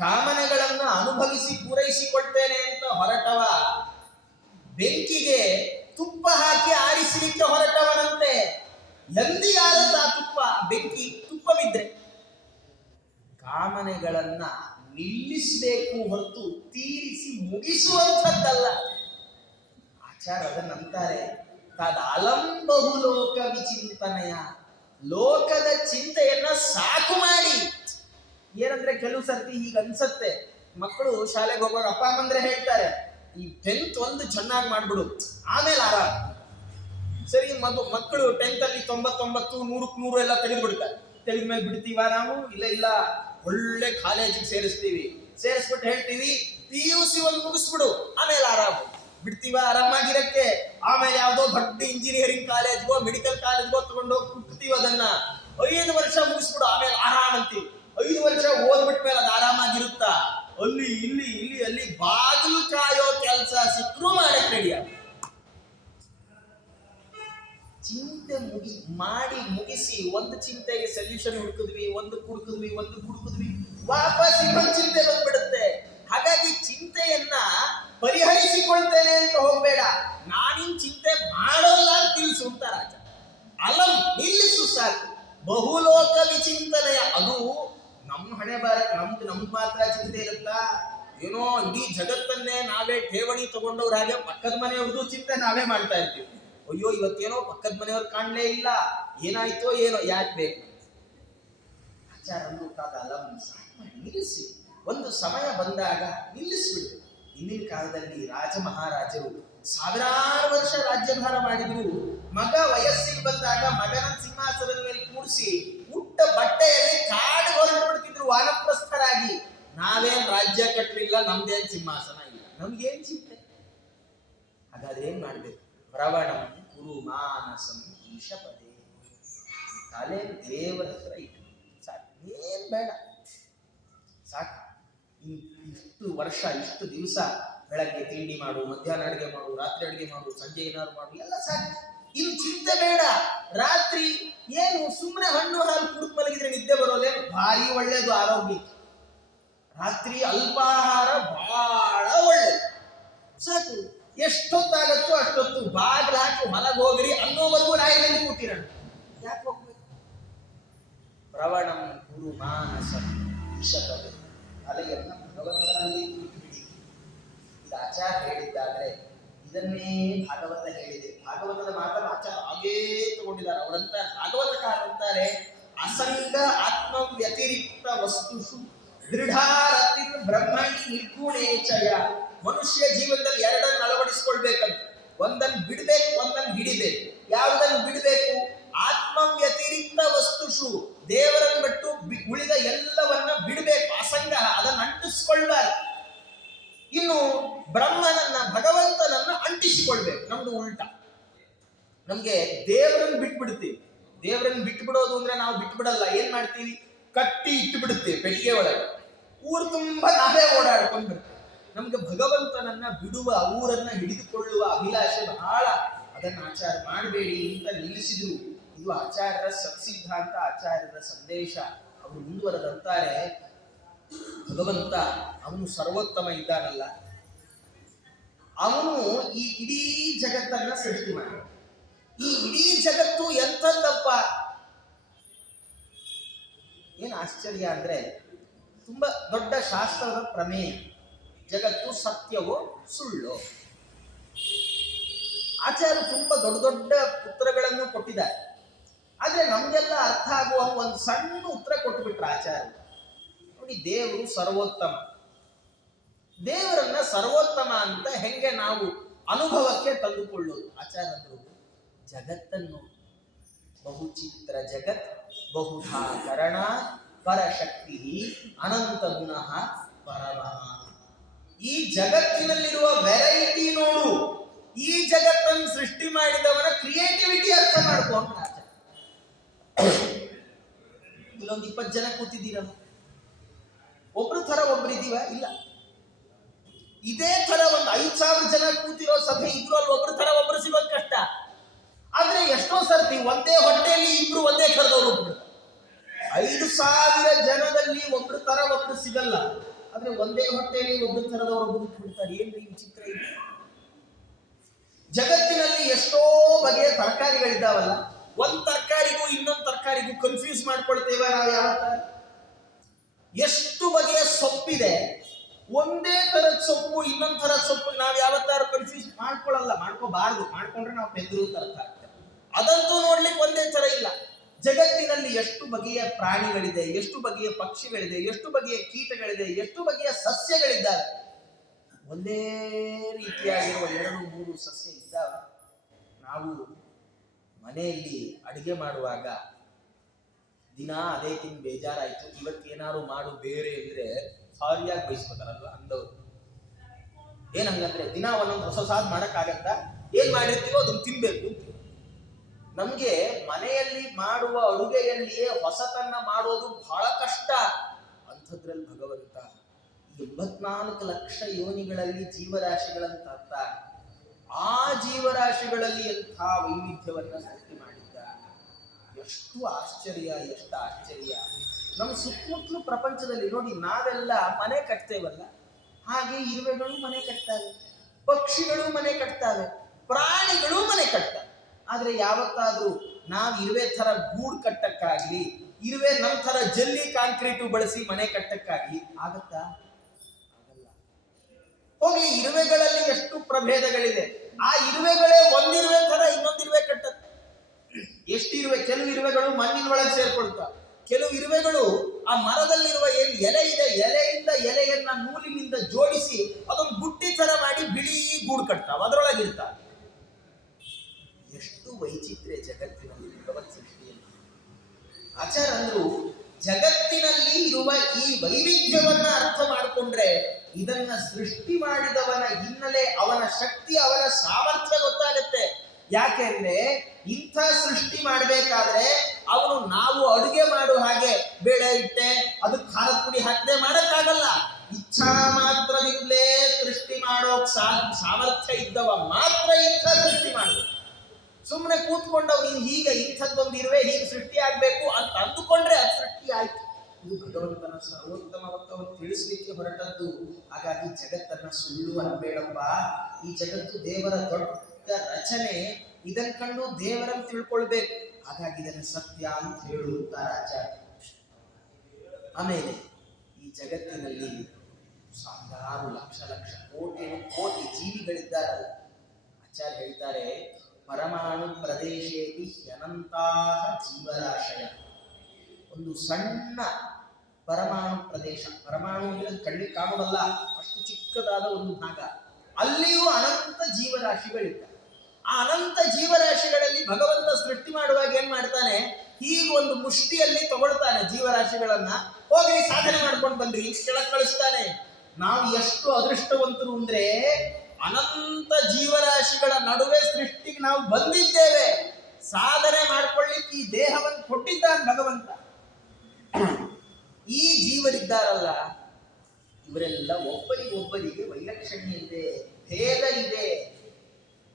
ಕಾಮನೆಗಳನ್ನ ಅನುಭವಿಸಿ ಪೂರೈಸಿಕೊಳ್ತೇನೆ ಅಂತ ಹೊರಟವ ಬೆಂಕಿಗೆ ತುಪ್ಪ ಹಾಕಿ ಆರಿಸಲಿಕ್ಕೆ ಹೊರಟವನಂತೆ. ಎಂದಿಗಾದ ತುಪ್ಪ, ಬೆಂಕಿ ತುಪ್ಪ ಬಿದ್ರೆ. ಕಾಮನೆಗಳನ್ನ ನಿಲ್ಲಿಸಬೇಕು ಹೊರತು ತೀರಿಸಿ ಮುಗಿಸುವಂಥದ್ದಲ್ಲ. ಆಚಾರ ಅದನ್ನಂತಾರೆ, ತದಲಂ ಬಹುಲೋಕ ವಿಚಿಂತನಯ. ಲೋಕದ ಚಿಂತೆಯನ್ನ ಸಾಕು ಮಾಡಿ. ಏನಂದ್ರೆ ಕೆಲವು ಸರ್ತಿ ಈಗ ಅನ್ಸತ್ತೆ, ಮಕ್ಕಳು ಶಾಲೆಗೆ ಹೋಗುವಾಗ ಅಪ್ಪ ಅಮ್ಮಂದ್ರೆ ಹೇಳ್ತಾರೆ, ಈ 10th ಒಂದು ಚೆನ್ನಾಗಿ ಮಾಡ್ಬಿಡು, ಆಮೇಲೆ ಆರಾಮ. ಸರಿ, ಮಕ್ಕಳು 10th ಅಲ್ಲಿ 99, 100ಕ್ಕೆ 100 ಎಲ್ಲ ತೆಗೆದ್ಬಿಡ್ತಾರೆ. ತೆಗೆದ್ಮೇಲೆ ಬಿಡ್ತೀವ ನಾವು? ಇಲ್ಲ, ಒಳ್ಳೆ ಕಾಲೇಜಿಗೆ ಸೇರಿಸ್ಬಿಟ್ಟು ಹೇಳ್ತೀವಿ PUC ಒಂದು ಮುಗಿಸ್ಬಿಡು, ಆಮೇಲೆ ಆರಾಮು. ಬಿಡ್ತೀವ ಆರಾಮಾಗಿರಕ್ಕೆ. ಆಮೇಲೆ ಯಾವ್ದೋ ದೊಡ್ಡ ಇಂಜಿನಿಯರಿಂಗ್ ಕಾಲೇಜ್ಗೋ ಮೆಡಿಕಲ್ ಕಾಲೇಜ್ಗೋ ತಗೊಂಡೋಗಿ ಕುಟ್ತೀವಿ ಅದನ್ನ. 5 ವರ್ಷ ಮುಗಿಸ್ಬಿಡು ಆಮೇಲೆ ಆರಾಮ್ ಅಂತೀವಿ. 5 ವರ್ಷ ಓದ್ಬಿಟ್ಮೇಲೆ ಅದು ಆರಾಮಾಗಿರುತ್ತಾ? ಅಲ್ಲಿ ಇಲ್ಲಿ ಇಲ್ಲಿ ಅಲ್ಲಿ ಬಾಗಿಲು ಕಾಯೋ ಕೆಲಸ ಸಿಕ್ಕರೂ ಮಾಡಕ್ಕೆ ರೆಡಿ ಆಗ. ಚಿಂತೆ ಮುಗಿಸಿ ಒಂದು ಚಿಂತೆಗೆ ಸೊಲ್ಯೂಷನ್ ಹುಡುಕಿದ್ವಿ, ಒಂದು ಹುಡುಕಿದ್ವಿ, ವಾಪಸ್ ಇನ್ನೊಂದು ಚಿಂತೆ ಬಂದ್ಬಿಡುತ್ತೆ. ಹಾಗಾಗಿ ಚಿಂತೆಯನ್ನ ಪರಿಹರಿಸಿಕೊಳ್ತೇನೆ ಅಂತ ಹೋಗ್ಬೇಡ, ನಾನಿನ್ ಚಿಂತೆ ಮಾಡೋಲ್ಲ ಅಂತ ನಿಲ್ಲಿಸು ಅಂತ ರಾಜ. ಅಲಂ ನಿಲ್ಲಿಸು ಸಾಕು. ಬಹುಲೋಕ ವಿಚಿಂತನೆಯ, ಅದು ನಮ್ಮ ಹಣೆ ಬಾರ, ನಮ್ದು ಮಾತ್ರ ಚಿಂತೆ ಇರುತ್ತಾ? ಏನೋ ಇಡೀ ಜಗತ್ತನ್ನೇ ನಾವೇ ಠೇವಣಿ ತಗೊಂಡವ್ರ ಹಾಗೆ ಪಕ್ಕದ ಮನೆಯವ್ರದ್ದು ಚಿಂತೆ ನಾವೇ ಮಾಡ್ತಾ ಇರ್ತೀವಿ. ಅಯ್ಯೋ ಇವತ್ತೇನೋ ಪಕ್ಕದ ಮನೆಯವ್ರು ಕಾಣಲೇ ಇಲ್ಲ, ಏನಾಯ್ತೋ ಏನೋ, ಯಾಕೆ ಬೇಕು? ಆಚಾರ ಅಲಂ ನಿಲ್ಲಿಸಿ. ಒಂದು ಸಮಯ ಬಂದಾಗ ನಿಲ್ಲಿಸ್ಬಿಟ್ಟು. ಇಂದಿನ ಕಾಲದಲ್ಲಿ ರಾಜ ಮಹಾರಾಜರು ಸಾವಿರಾರು ವರ್ಷ ರಾಜ್ಯಭಾರ ಮಾಡಿದ್ರು. ಮಗ ವಯಸ್ಸಿಗೆ ಬಂದಾಗ ಮಗನ ಸಿಂಹಾಸನದ ಮೇಲೆ ಕೂಡಿಸಿ ಉಟ್ಟ ಬಟ್ಟೆಯಲ್ಲಿ ಕಾಡು ಹೊರಟು ಬಿಡ್ತಿದ್ರು ವಾನಪ್ರಸ್ಥರಾಗಿ. ನಾವೇನ್ ರಾಜ್ಯ ಕಟ್ಟಲಿಲ್ಲ, ನಮ್ದೇನ್ ಸಿಂಹಾಸನ ಇಲ್ಲ, ನಮ್ಗೇನ್ ಚಿಂತೆ? ಹಾಗಾದ್ರೆ ಏನ್ ಮಾಡ್ಬೇಕು? ಪ್ರವಣಂ ಕುರು ಮಾನಸಂ ಈಶಪದೇ. ತಲೆ ದೇವರ ಹತ್ರ ಇಟ್ಟು ಸಾಕು, ಏನ್ ಬೇಡ, ಸಾಕು. ಇಷ್ಟು ವರ್ಷ, ಇಷ್ಟು ದಿವಸ ಬೆಳಗ್ಗೆ ತಿಂಡಿ ಮಾಡು, ಮಧ್ಯಾಹ್ನ ಅಡುಗೆ ಮಾಡು, ರಾತ್ರಿ ಅಡುಗೆ ಮಾಡು, ಸಂಜೆ ಏನಾದ್ರು ಮಾಡು, ಎಲ್ಲ ಸಾಕು. ಇನ್ನು ಚಿಂತೆ ಬೇಡ. ರಾತ್ರಿ ಏನು ಸುಮ್ಮನೆ ಹಣ್ಣು ಹಾಲು ಕುಡಿದು ಮಲಗಿದ್ರೆ ನಿದ್ದೆ ಬರೋಲ್ಲೇನು? ಭಾರಿ ಒಳ್ಳೇದು ಆರೋಗ್ಯಕ್ಕೆ. ರಾತ್ರಿ ಅಲ್ಪಾಹಾರ ಬಹಳ ಒಳ್ಳೇದು. ಸಾಕು, ಎಷ್ಟೊತ್ತಾಗತ್ತೋ ಅಷ್ಟೊತ್ತು ಬಾಗಿಲು ಹಾಕಿ ಹೊರಗೆ ಹೋಗ್ರಿ ಅನ್ನೋವರೆಗೂ ರಾಯದಲ್ಲಿ ಕೂತಿರೋಣ. ಯಾಕೆ ಹೋಗ್ಬೇಕು? ಪ್ರವಣಂ ಕುರು ಮಾನಸ ಈಶಪದೇ. ತಲೆಯನ್ನ ಭಗವಂತನಲ್ಲಿ ಬಿಡಿ. ಇದು ಆಚಾರ ಹೇಳಿದ್ದಾದ್ರೆ ಇದನ್ನೇ ಭಾಗವತ ಹೇಳಿದೆ. ಭಾಗವತದ ಮಾತನ್ನು ಆಚಾರ ಹಾಗೇ ತಗೊಂಡಿದ್ದಾರೆ. ಅವರಂತಾರೆ, ಭಾಗವತಕಾರರಂತಾರೆ, ಅಸಂಗ ಆತ್ಮ ವ್ಯತಿರಿಕ್ತ ವಸ್ತುಷು ದೃಢಾರತಿರ್ ಬ್ರಹ್ಮಣಿ ನಿರ್ಗುಣೇಚಯ. ಮನುಷ್ಯ ಜೀವನದಲ್ಲಿ ಎರಡನ್ನು ಅಳವಡಿಸಿಕೊಳ್ಬೇಕಂತ. ಒಂದನ್ನು ಬಿಡಬೇಕು, ಒಂದನ್ನು ಹಿಡಿಬೇಕು. ಯಾವುದನ್ನು ಬಿಡಬೇಕು? ಆತ್ಮ ವ್ಯತಿರಿಕ್ತ ವಸ್ತುಷು, ದೇವರನ್ನು ಬಿಟ್ಟು ಉಳಿದ ಎಲ್ಲವನ್ನ ಬಿಡಬೇಕು. ಅಸಂಗ, ಅದನ್ನು ಅಂಟಿಸ್ಕೊಳ್ಬಾರ್ದು. ಇನ್ನು ಬ್ರಹ್ಮನನ್ನ, ಭಗವಂತನನ್ನ ಅಂಟಿಸಿಕೊಳ್ಬೇಕು. ನಮ್ದು ಉಲ್ಟಾ. ನಮ್ಗೆ ದೇವರನ್ನು ಬಿಟ್ಬಿಡ್ತೀವಿ. ದೇವರನ್ನು ಬಿಟ್ಬಿಡೋದು ಅಂದ್ರೆ ನಾವು ಬಿಟ್ಬಿಡಲ್ಲ. ಏನ್ ಮಾಡ್ತೀವಿ? ಕಟ್ಟಿ ಇಟ್ಟು ಬಿಡುತ್ತೇವೆ ಪೆಟ್ಟಿಗೆ ಒಳಗೆ. ಊರು ತುಂಬಾ ನಾವೇ ಓಡಾಡ್ಕೊಂಡ್ಬಿಡ್ತೀವಿ. ನಮ್ಗೆ ಭಗವಂತನನ್ನ ಬಿಡುವ, ಊರನ್ನ ಹಿಡಿದುಕೊಳ್ಳುವ ಅಭಿಲಾಷೆ ಬಹಳ. ಅದನ್ನು ಆಚಾರ ಮಾಡಬೇಡಿ ಅಂತ ನಿಲ್ಲಿಸಿದ್ರು. ಇದು ಆಚಾರ್ಯರ ಸತ್ಸಿದ್ಧಾಂತ, ಆಚಾರ್ಯರ ಸಂದೇಶ. ಅವರು ಮುಂದುವರೆದಂತಾರೆ, ಭಗವಂತ ಅವನು ಸರ್ವೋತ್ತಮ ಇದ್ದಾನಲ್ಲ, ಅವನು ಈ ಇಡೀ ಜಗತ್ತನ್ನ ಸೃಷ್ಟಿ ಮಾಡ. ಈ ಇಡೀ ಜಗತ್ತು ಎಂಥದ್ದಪ್ಪ? ಏನು ಆಶ್ಚರ್ಯ ಅಂದ್ರೆ, ತುಂಬಾ ದೊಡ್ಡ ಶಾಸ್ತ್ರದ ಪ್ರಮೇಯ. ಜಗತ್ತು ಸತ್ಯವೋ ಸುಳ್ಳೋ? ಆಚಾರ್ಯರು ತುಂಬಾ ದೊಡ್ಡ ದೊಡ್ಡ ಉತ್ತರಗಳನ್ನು ಕೊಟ್ಟಿದ್ದಾರೆ. ಆದ್ರೆ ನಮ್ಗೆಲ್ಲ ಅರ್ಥ ಆಗುವ ಒಂದು ಸಣ್ಣ ಉತ್ತರ ಕೊಟ್ಟುಬಿಟ್ರೆ ಆಚಾರ್ಯರು. ನೋಡಿ, ದೇವರು ಸರ್ವೋತ್ತಮ. ದೇವರನ್ನ ಸರ್ವೋತ್ತಮ ಅಂತ ಹೆಂಗೆ ನಾವು ಅನುಭವಕ್ಕೆ ತಂದುಕೊಳ್ಳೋದು? ಆಚಾರ್ಯರು ಜಗತ್ತನ್ನು ಬಹುಚಿತ್ರ ಜಗತ್ ಬಹುಧಾ ಕರಣ ಪರಶಕ್ತಿ ಅನಂತ ಗುಣ ಪರಮ. ಈ ಜಗತ್ತಿನಲ್ಲಿರುವ ವೆರೈಟಿ ನೋಡು. ಈ ಜಗತ್ತನ್ನು ಸೃಷ್ಟಿ ಮಾಡಿದವನ ಕ್ರಿಯೇಟಿವಿಟಿ ಅರ್ಥ ಮಾಡ್ಕೊಂಡು. ಇಲ್ಲೊಂದು 20 ಜನ ಕೂತಿದ್ದೀರ, ಒಬ್ರು ತರ ಒಬ್ರು ಇದೀವ? ಇಲ್ಲ. ಇದೇ ತರ ಒಂದು 5,000 ಜನ ಕೂತಿರೋ ಸಭೆ ಇದ್ರು ಅಲ್ಲಿ ಒಬ್ರು ತರ ಒಬ್ರು ಸಿಗೋದು ಕಷ್ಟ. ಆದ್ರೆ ಎಷ್ಟೋ ಸರ್ತಿ ಒಂದೇ ಹೊಟ್ಟೆಯಲ್ಲಿ ಇಬ್ರು ಒಂದೇ ಥರದವ್ರು ಒಬ್ರು. 5,000 ಜನದಲ್ಲಿ ಒಬ್ರು ತರ ಒಬ್ರು ಸಿಗಲ್ಲ. ಆದ್ರೆ ಒಂದೇ ಹೊಟ್ಟೆಯಲ್ಲಿ ಒಬ್ರು ಥರದವ್ರು ಒಬ್ರು ಬಿಡ್ತಾರೆ. ಏನ್ರಿ ವಿಚಿತ್ರ ಇದೆ? ಜಗತ್ತಿನಲ್ಲಿ ಎಷ್ಟೋ ಬಗೆಯ ತರಕಾರಿಗಳಿದ್ದಾವಲ್ಲ, ಒಂದ್ ತರಕಾರಿಗೂ ಇನ್ನೊಂದು ತರಕಾರಿಗೂ ಕನ್ಫ್ಯೂಸ್ ಮಾಡ್ಕೊಳ್ತೇವೆ ನಾವು ಯಾವತ್ತ? ಎಷ್ಟು ಬಗೆಯ ಸೊಪ್ಪಿದೆ, ಒಂದೇ ತರದ ಸೊಪ್ಪು ಇನ್ನೊಂದ್ ತರದ ಸೊಪ್ಪು ನಾವು ಯಾವತ್ತಾರು ಕನ್ಫ್ಯೂಸ್ ಮಾಡ್ಕೊಳ್ಳಲ್ಲ, ಮಾಡ್ಕೋಬಾರ್ದು. ಮಾಡ್ಕೊಂಡ್ರೆ ನಾವು ಬೆಂದ್ರು ಅರ್ಥ ಆಗ್ತದೆ. ಅದಂತೂ ನೋಡ್ಲಿಕ್ಕೆ ಒಂದೇ ತರ ಇಲ್ಲ. ಜಗತ್ತಿನಲ್ಲಿ ಎಷ್ಟು ಬಗೆಯ ಪ್ರಾಣಿಗಳಿದೆ, ಎಷ್ಟು ಬಗೆಯ ಪಕ್ಷಿಗಳಿದೆ, ಎಷ್ಟು ಬಗೆಯ ಕೀಟಗಳಿದೆ, ಎಷ್ಟು ಬಗೆಯ ಸಸ್ಯಗಳಿದ್ದಾವೆ. ಒಂದೇ ರೀತಿಯಾಗಿರುವ 2-3 ಸಸ್ಯ ಇದ್ದಾವೆ. ನಾವು ಮನೆಯಲ್ಲಿ ಅಡಿಗೆ ಮಾಡುವಾಗ ದಿನ ಅದೇ ತಿಂದು ಬೇಜಾರಾಯ್ತು, ಇವತ್ತೇನಾದ್ರು ಮಾಡು ಬೇರೆ ಅಂದ್ರೆ ಸಾರಿಯಾಗಿ ಬಯಸ್ಕೋತಾರಲ್ವ ಅಂದವ್ರು. ಏನ್ ಹಂಗಂದ್ರೆ, ದಿನ ಒಂದೊಂದು ಹೊಸ ಮಾಡಕ್ಕಾಗತ್ತಾ? ಏನ್ ಮಾಡಿರ್ತೀವೋ ಅದನ್ನ ತಿನ್ಬೇಕು. ನಮ್ಗೆ ಮನೆಯಲ್ಲಿ ಮಾಡುವ ಅಡುಗೆಯಲ್ಲಿಯೇ ಹೊಸತನ್ನ ಮಾಡೋದು ಬಹಳ ಕಷ್ಟ. ಅಂಥದ್ರಲ್ಲಿ ಭಗವಂತ 84 ಲಕ್ಷ ಯೋನಿಗಳಲ್ಲಿ ಜೀವರಾಶಿಗಳಂತ ಆ ಜೀವರಾಶಿಗಳಲ್ಲಿ ಎಂಥ ವೈವಿಧ್ಯವನ್ನ ಸೃಷ್ಟಿ ಮಾಡಿದ್ದಾರೆ. ಎಷ್ಟು ಆಶ್ಚರ್ಯ, ಎಷ್ಟು ಆಶ್ಚರ್ಯ. ನಮ್ಮ ಸುತ್ತಮುತ್ತಲು ಪ್ರಪಂಚದಲ್ಲಿ ನೋಡಿ, ನಾವೆಲ್ಲ ಮನೆ ಕಟ್ತೇವಲ್ಲ, ಹಾಗೆ ಇರುವೆಗಳು ಮನೆ ಕಟ್ತಾವೆ, ಪಕ್ಷಿಗಳು ಮನೆ ಕಟ್ತಾವೆ, ಪ್ರಾಣಿಗಳು ಮನೆ ಕಟ್ತಾವೆ. ಆದ್ರೆ ಯಾವತ್ತಾದ್ರೂ ನಾವು ಇರುವೆ ತರ ಗೂಡು ಕಟ್ಟಕ್ಕಾಗ್ಲಿ, ಇರುವೆ ನಮ್ಮ ತರ ಜಲ್ಲಿ ಕಾಂಕ್ರೀಟು ಬಳಸಿ ಮನೆ ಕಟ್ಟಕ್ಕಾಗ್ಲಿ ಆಗತ್ತಾ? ಆಗಲ್ಲ. ಹೋಗ್ಲಿ, ಇರುವೆಗಳಲ್ಲಿ ಎಷ್ಟು ಪ್ರಭೇದಗಳಿದೆ. ಆ ಇರುವೆಗಳೇ ಒಂದಿರುವೆ ತರ ಇನ್ನೊಂದಿರುವೆ ಕಟ್ಟತ್ತೆ. ಎಷ್ಟಿರುವೆ? ಕೆಲವು ಇರುವೆಗಳು ಮಣ್ಣಿನ ಒಳಗೆ ಸೇರ್ಕೊಳ್ತಾವೆ, ಕೆಲವು ಇರುವೆಗಳು ಆ ಮರದಲ್ಲಿರುವ ಏನ್ ಎಲೆ ಇದೆ, ಎಲೆಯಿಂದ ಎಲೆಯನ್ನ ನೂಲಿನಿಂದ ಜೋಡಿಸಿ ಅದೊಂದು ಬುಟ್ಟಿ ತರ ಮಾಡಿ ಬಿಳಿ ಗೂಡು ಕಟ್ತಾವ, ಅದರೊಳಗಿರ್ತಾವ. ಎಷ್ಟು ವೈಚಿತ್ರ್ಯ ಜಗತ್ತಿನಲ್ಲಿ, ಭಗವತ್ ಸೃಷ್ಟಿಯಲ್ಲಿ. ಆಚಾರ್ಯರು ಜಗತ್ತಿನಲ್ಲಿ ಇರುವ ಈ ವೈವಿಧ್ಯವನ್ನ ಅರ್ಥ ಮಾಡಿಕೊಂಡ್ರೆ ಇದನ್ನ ಸೃಷ್ಟಿ ಮಾಡಿದವನ ಹಿನ್ನೆಲೆ, ಅವನ ಶಕ್ತಿ, ಅವನ ಸಾಮರ್ಥ್ಯ ಗೊತ್ತಾಗತ್ತೆ. ಯಾಕೆಂದ್ರೆ ಇಂಥ ಸೃಷ್ಟಿ ಮಾಡಬೇಕಾದ್ರೆ ಅವನು ನಾವು ಅಡುಗೆ ಮಾಡೋ ಹಾಗೆ ಬೇಳೆ ಇಟ್ಟೆ ಅದಕ್ಕೆ ಖಾರದ ಪುಡಿ ಹಾಕದೆ ಮಾಡಕ್ಕಾಗಲ್ಲ. ಇಚ್ಛಾ ಮಾತ್ರದಿಂದಲೇ ಸೃಷ್ಟಿ ಮಾಡೋಕ್ ಸಾಮರ್ಥ್ಯ ಇದ್ದವ ಮಾತ್ರ ಇಂಥ ಸೃಷ್ಟಿ ಮಾಡಬೇಕು. ಸುಮ್ಮನೆ ಕೂತ್ಕೊಂಡವ್ ನೀನು ಹೀಗೆ ಇಂಥದ್ದೊಂದು ಇರುವೆ ಹೀಗೆ ಸೃಷ್ಟಿ ಆಗ್ಬೇಕು ಅಂತ ಅಂದುಕೊಂಡ್ರೆ ಅದು ಸೃಷ್ಟಿ ಆಯ್ತು. ಇದು ಭಗವಂತನ ಸರ್ವೋತ್ತಮತ್ವವನ್ನು ತಿಳಿಸ್ಲಿಕ್ಕೆ ಹೊರಟದ್ದು. ಹಾಗಾಗಿ ಜಗತ್ತನ್ನ ಸುಳ್ಳು ಅನ್ಬೇಡಪ್ಪ. ಈ ಜಗತ್ತು ದೇವರ ದೊಡ್ಡ ರಚನೆ, ಇದನ್ ಕಂಡು ದೇವರನ್ನು ತಿಳ್ಕೊಳ್ಬೇಕು. ಹಾಗಾಗಿ ಇದನ್ನು ಸತ್ಯ ಅಂತ ಹೇಳುತ್ತಾರೆ ಆಚಾರ್ಯ. ಆಮೇಲೆ ಈ ಜಗತ್ತಿನಲ್ಲಿ ಸಾವಿರಾರು ಲಕ್ಷ ಲಕ್ಷ ಕೋಟಿ ಜೀವಿಗಳಿದ್ದಾರಲ್ಲ. ಆಚಾರ್ಯ ಹೇಳ್ತಾರೆ, ಪರಮಾಣು ಪ್ರದೇಶೇತಿ ಅನಂತಾಹ ಜೀವರಾಶಯ. ಒಂದು ಸಣ್ಣ ಪರಮಾಣು ಪ್ರದೇಶ, ಪರಮಾಣು ಅಂದ್ರೆ ಕಣ್ಣಿಗೆ ಕಾಣೋದಲ್ಲ, ಅಷ್ಟು ಚಿಕ್ಕದಾದ ಒಂದು ಭಾಗ, ಅಲ್ಲಿಯೂ ಅನಂತ ಜೀವರಾಶಿಗಳಿವೆ. ಆ ಅನಂತ ಜೀವರಾಶಿಗಳಲ್ಲಿ ಭಗವಂತ ಸೃಷ್ಟಿ ಮಾಡುವಾಗ ಏನ್ ಮಾಡ್ತಾನೆ, ಹೀಗೆ ಒಂದು ಮುಷ್ಟಿಯಲ್ಲಿ ತಗೊಳ್ತಾನೆ ಜೀವರಾಶಿಗಳನ್ನ, ಹೋಗಿ ಸಾಧನೆ ಮಾಡ್ಕೊಂಡು ಬಂದ್ರಿ ಕೆಳಗೆ ಕಳಿಸ್ತಾನೆ. ನಾವು ಎಷ್ಟು ಅದೃಷ್ಟವಂತರು ಅಂದ್ರೆ ಅನಂತ ಜೀವರಾಶಿಗಳ ನಡುವೆ ಸೃಷ್ಟಿಗೆ ನಾವು ಬಂದಿದ್ದೇವೆ. ಸಾಧನೆ ಮಾಡ್ಕೊಳ್ಳಿಕ್ಕೆ ಈ ದೇಹವನ್ನು ಕೊಟ್ಟಿದ್ದಾನೆ ಭಗವಂತ. ಈ ಜೀವರಿದ್ದಾರಲ್ಲ, ಇವರೆಲ್ಲ ಒಬ್ಬರಿಗೊಬ್ಬರಿಗೆ ವೈಲಕ್ಷಣ್ಯ ಇದೆ, ಭೇದ ಇದೆ.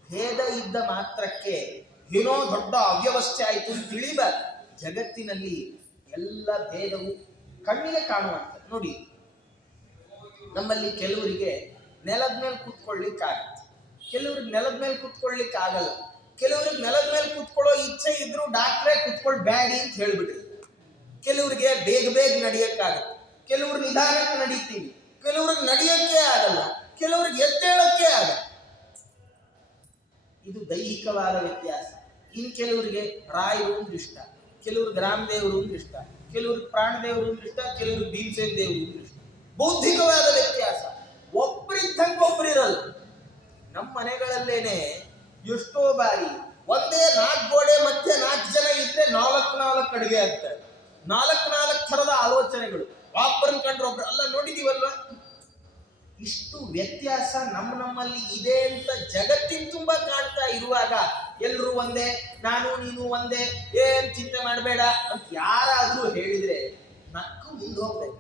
ಭೇದ ಇದ್ದ ಮಾತ್ರಕ್ಕೆ ಏನೋ ದೊಡ್ಡ ಅವ್ಯವಸ್ಥೆ ಆಯಿತು ಅಂತ ತಿಳಿಬಾರ್ದು. ಜಗತ್ತಿನಲ್ಲಿ ಎಲ್ಲ ಭೇದವು ಕಣ್ಣಿಗೆ ಕಾಣುವಂತ. ನೋಡಿ, ನಮ್ಮಲ್ಲಿ ಕೆಲವರಿಗೆ ನೆಲದ ಮೇಲೆ ಕೂತ್ಕೊಳ್ಳಿಕ್ಕಾಗತ್ತೆ, ಕೆಲವ್ರಿಗೆ ನೆಲದ ಮೇಲೆ ಕೂತ್ಕೊಳ್ಳಿಕ್ಕೆ ಆಗಲ್ಲ. ಕೆಲವ್ರಿಗೆ ನೆಲದ ಮೇಲೆ ಕೂತ್ಕೊಳ್ಳೋ ಇಚ್ಛೆ ಇದ್ರು ಡಾಕ್ಟ್ರೇ ಕೂತ್ಕೊಳ್ಬೇಡಿ ಅಂತ ಹೇಳ್ಬಿಟ್ರಿ. ಕೆಲವ್ರಿಗೆ ಬೇಗ ಬೇಗ ನಡೆಯಕ್ಕಾಗತ್ತೆ, ಕೆಲವ್ರು ನಿಧಾನಕ್ಕೆ ನಡೀತೀವಿ, ಕೆಲವ್ರಿಗೆ ನಡೆಯೋಕ್ಕೆ ಆಗಲ್ಲ, ಕೆಲವ್ರಿಗೆ ಎದ್ದೇಳಕ್ಕೆ ಆಗಲ್ಲ. ಇದು ದೈಹಿಕವಾದ ವ್ಯತ್ಯಾಸ. ಇನ್ ಕೆಲವರಿಗೆ ರಾಯರು ಅಂದ್ರೆ ಇಷ್ಟ, ಕೆಲವ್ರಿಗೆ ರಾಮದೇವರು ಅಂದ್ರೆ ಇಷ್ಟ, ಕೆಲವ್ರಿಗೆ ಪ್ರಾಣದೇವರು ಅಂದ್ರೆ ಇಷ್ಟ, ಕೆಲವ್ರಿಗೆ ಭೀಮಸೇನ್ ದೇವರು ಅಂದ್ರೆ ಇಷ್ಟ. ಬೌದ್ಧಿಕವಾದ ವ್ಯತ್ಯಾಸ. ಒಬ್ಬರಿದ್ದಂಗೆ ಒಬ್ಬರಿರಲ್ಲ. ನಮ್ಮ ಮನೆಗಳಲ್ಲೇನೆ ಎಷ್ಟೋ ಬಾರಿ ಒಂದೇ 4 ಗೋಡೆ ಮಧ್ಯೆ 4 ಜನ ಇದ್ರೆ 4 ಅಡುಗೆ ಆಗ್ತಾರೆ, 4 ಥರದ ಆಲೋಚನೆಗಳು. ಒಬ್ಬರನ್ನ ಕಂಡ್ರೆ ಒಬ್ರು ಅಲ್ಲ, ನೋಡಿದೀವಲ್ವ. ಇಷ್ಟು ವ್ಯತ್ಯಾಸ ನಮ್ಮಲ್ಲಿ ಇದೆ ಅಂತ ಜಗತ್ತಿನ ತುಂಬಾ ಕಾಣ್ತಾ ಇರುವಾಗ ಎಲ್ರು ಒಂದೇ, ನಾನು ನೀನು ಒಂದೇ, ಏನ್ ಚಿಂತೆ ಮಾಡಬೇಡ ಅಂತ ಯಾರಾದ್ರೂ ಹೇಳಿದ್ರೆ ನಕ್ಕು ಮುಂದೆ ಹೋಗ್ಬೇಕು.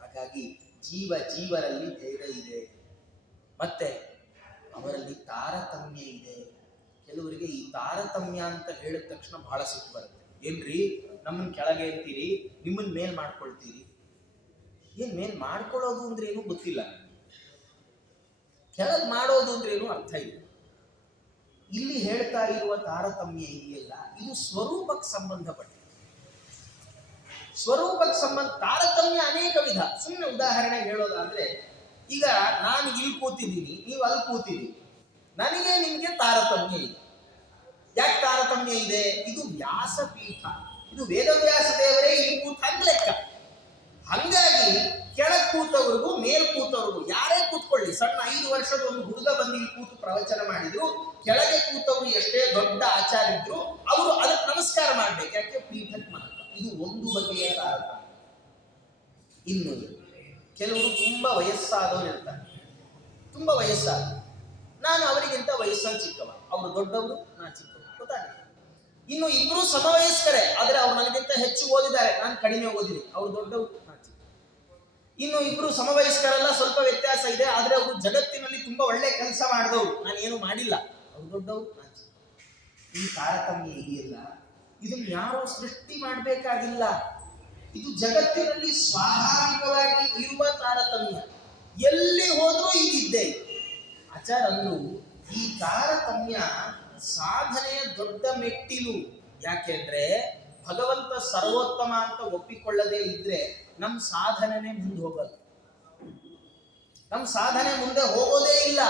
ಹಾಗಾಗಿ ಜೀವರಲ್ಲಿ ಭೇದ ಇದೆ, ಮತ್ತೆ ಅವರಲ್ಲಿ ತಾರತಮ್ಯ ಇದೆ. ಕೆಲವರಿಗೆ ಈ ತಾರತಮ್ಯ ಅಂತ ಹೇಳಿದ ತಕ್ಷಣ ಬಹಳ ಸಿಟ್ಟು ಬರುತ್ತೆ. ಏನ್ರಿ ನಮ್ಮನ್ನ ಕೆಳಗೆ ಅಂತೀರಿ, ನಿಮ್ಮನ್ನ ಮೇಲ್ ಮಾಡ್ಕೊಳ್ತೀರಿ. ಏನ್ ಮೇಲ್ ಮಾಡ್ಕೊಳ್ಳೋದು ಅಂದ್ರೆ ಏನು ಗೊತ್ತಿಲ್ಲ, ಕೆಳಗೆ ಮಾಡೋದು ಅಂದ್ರೆ ಏನು ಅರ್ಥ ಇಲ್ಲ. ಇಲ್ಲಿ ಹೇಳ್ತಾ ಇರುವ ತಾರತಮ್ಯ ಇದೆಯಲ್ಲ, ಇದು ಸ್ವರೂಪಕ್ಕೆ ಸಂಬಂಧಪಟ್ಟಿದೆ. ಸ್ವರೂಪಕ್ಕೆ ತಾರತಮ್ಯ ಅನೇಕ ವಿಧ. ಸುಮ್ಮನೆ ಉದಾಹರಣೆ ಹೇಳೋದಾದ್ರೆ, ಈಗ ನಾನು ಇಲ್ಲಿ ಕೂತಿದ್ದೀನಿ, ನೀವು ಅಲ್ಲಿ ಕೂತಿದ್ದೀರಿ, ನನಗೆ ನಿಮ್ಗೆ ತಾರತಮ್ಯ ಇದೆ. ಯಾಕೆ ತಾರತಮ್ಯ ಇದೆ? ಇದು ವ್ಯಾಸಪೀಠ, ಇದು ವೇದವ್ಯಾಸ ದೇವರೇ ಇಲ್ಲಿ ಕೂತ ಹಂಗ್ ಲೆಕ್ಕ. ಹಂಗಾಗಿ ಕೆಳಗೆ ಕೂತವ್ರಿಗೂ ಮೇಲ್ ಕೂತವ್ರಿಗೂ ಯಾರೇ ಕೂತ್ಕೊಳ್ಳಿ, ಸಣ್ಣ 5 ವರ್ಷದ ಒಂದು ಹುಡುಗ ಬಂದು ಇಲ್ಲಿ ಕೂತು ಪ್ರವಚನ ಮಾಡಿದ್ರು, ಕೆಳಗೆ ಕೂತವ್ರು ಎಷ್ಟೇ ದೊಡ್ಡ ಆಚಾರ್ಯ ಇದ್ರು ಅವರು ಅದಕ್ಕೆ ನಮಸ್ಕಾರ ಮಾಡ್ಬೇಕು. ಯಾಕೆ? ಪೀಠಕ್ಕೆ ಮಹತ್ವ. ಇದು ಒಂದು ಬಗೆಯ ತಾರತಮ್ಯ. ಇನ್ನು ಕೆಲವರು ತುಂಬಾ ವಯಸ್ಸಾದವರು ಇರ್ತಾರೆ, ತುಂಬಾ ವಯಸ್ಸಾದ, ನಾನು ಅವರಿಗಿಂತ ವಯಸ್ಸಲ್ಲಿ ಚಿಕ್ಕವ, ಅವರು ದೊಡ್ಡವರು, ನಾನು ಚಿಕ್ಕವರು. ಗೊತ್ತಾಗುತ್ತೆ. ಇನ್ನು ಇಬ್ರು ಸಮವಯಸ್ಕರೇ, ಆದ್ರೆ ಅವ್ರು ನನಗಿಂತ ಹೆಚ್ಚು ಓದಿದ್ದಾರೆ, ನಾನು ಕಡಿಮೆ ಓದಿದೆ, ಅವ್ರು ದೊಡ್ಡವರು. ಇನ್ನು ಇಬ್ರು ಸಮವಯಸ್ಕರಲ್ಲ, ಸ್ವಲ್ಪ ವ್ಯತ್ಯಾಸ ಇದೆ, ಆದ್ರೆ ಅವರು ಜಗತ್ತಿನಲ್ಲಿ ತುಂಬಾ ಒಳ್ಳೆ ಕೆಲಸ ಮಾಡಿದವರು, ನಾನು ಏನು ಮಾಡಿಲ್ಲ, ಅವ್ರು ದೊಡ್ಡವರು. ಈ ತಾರತಮ್ಯ ಇದೆಯಲ್ಲ, ಇದನ್ನು ಯಾರೋ ಸೃಷ್ಟಿ ಮಾಡಬೇಕಾಗಿಲ್ಲ, ಇದು ಜಗತ್ತಿನಲ್ಲಿ ಸ್ವಾಭಾವಿಕವಾಗಿ ಇರುವ ತಾರತಮ್ಯ. ಎಲ್ಲಿ ಹೋದ್ರೂ ಇದಿದ್ದೇ. ಆಚಾರ್ಯರು ಈ ತಾರತಮ್ಯ ಸಾಧನೆಯ ದೊಡ್ಡ ಮೆಟ್ಟಿಲು. ಯಾಕೆಂದ್ರೆ ಭಗವಂತ ಸರ್ವೋತ್ತಮ ಅಂತ ಒಪ್ಪಿಕೊಳ್ಳದೆ ಇದ್ರೆ ನಮ್ಮ ಸಾಧನೆನೇ ಮುಂದೆ ಹೋಗಲ್ಲ. ನಮ್ಮ ಸಾಧನೆ ಮುಂದೆ ಹೋಗೋದೇ ಇಲ್ಲ.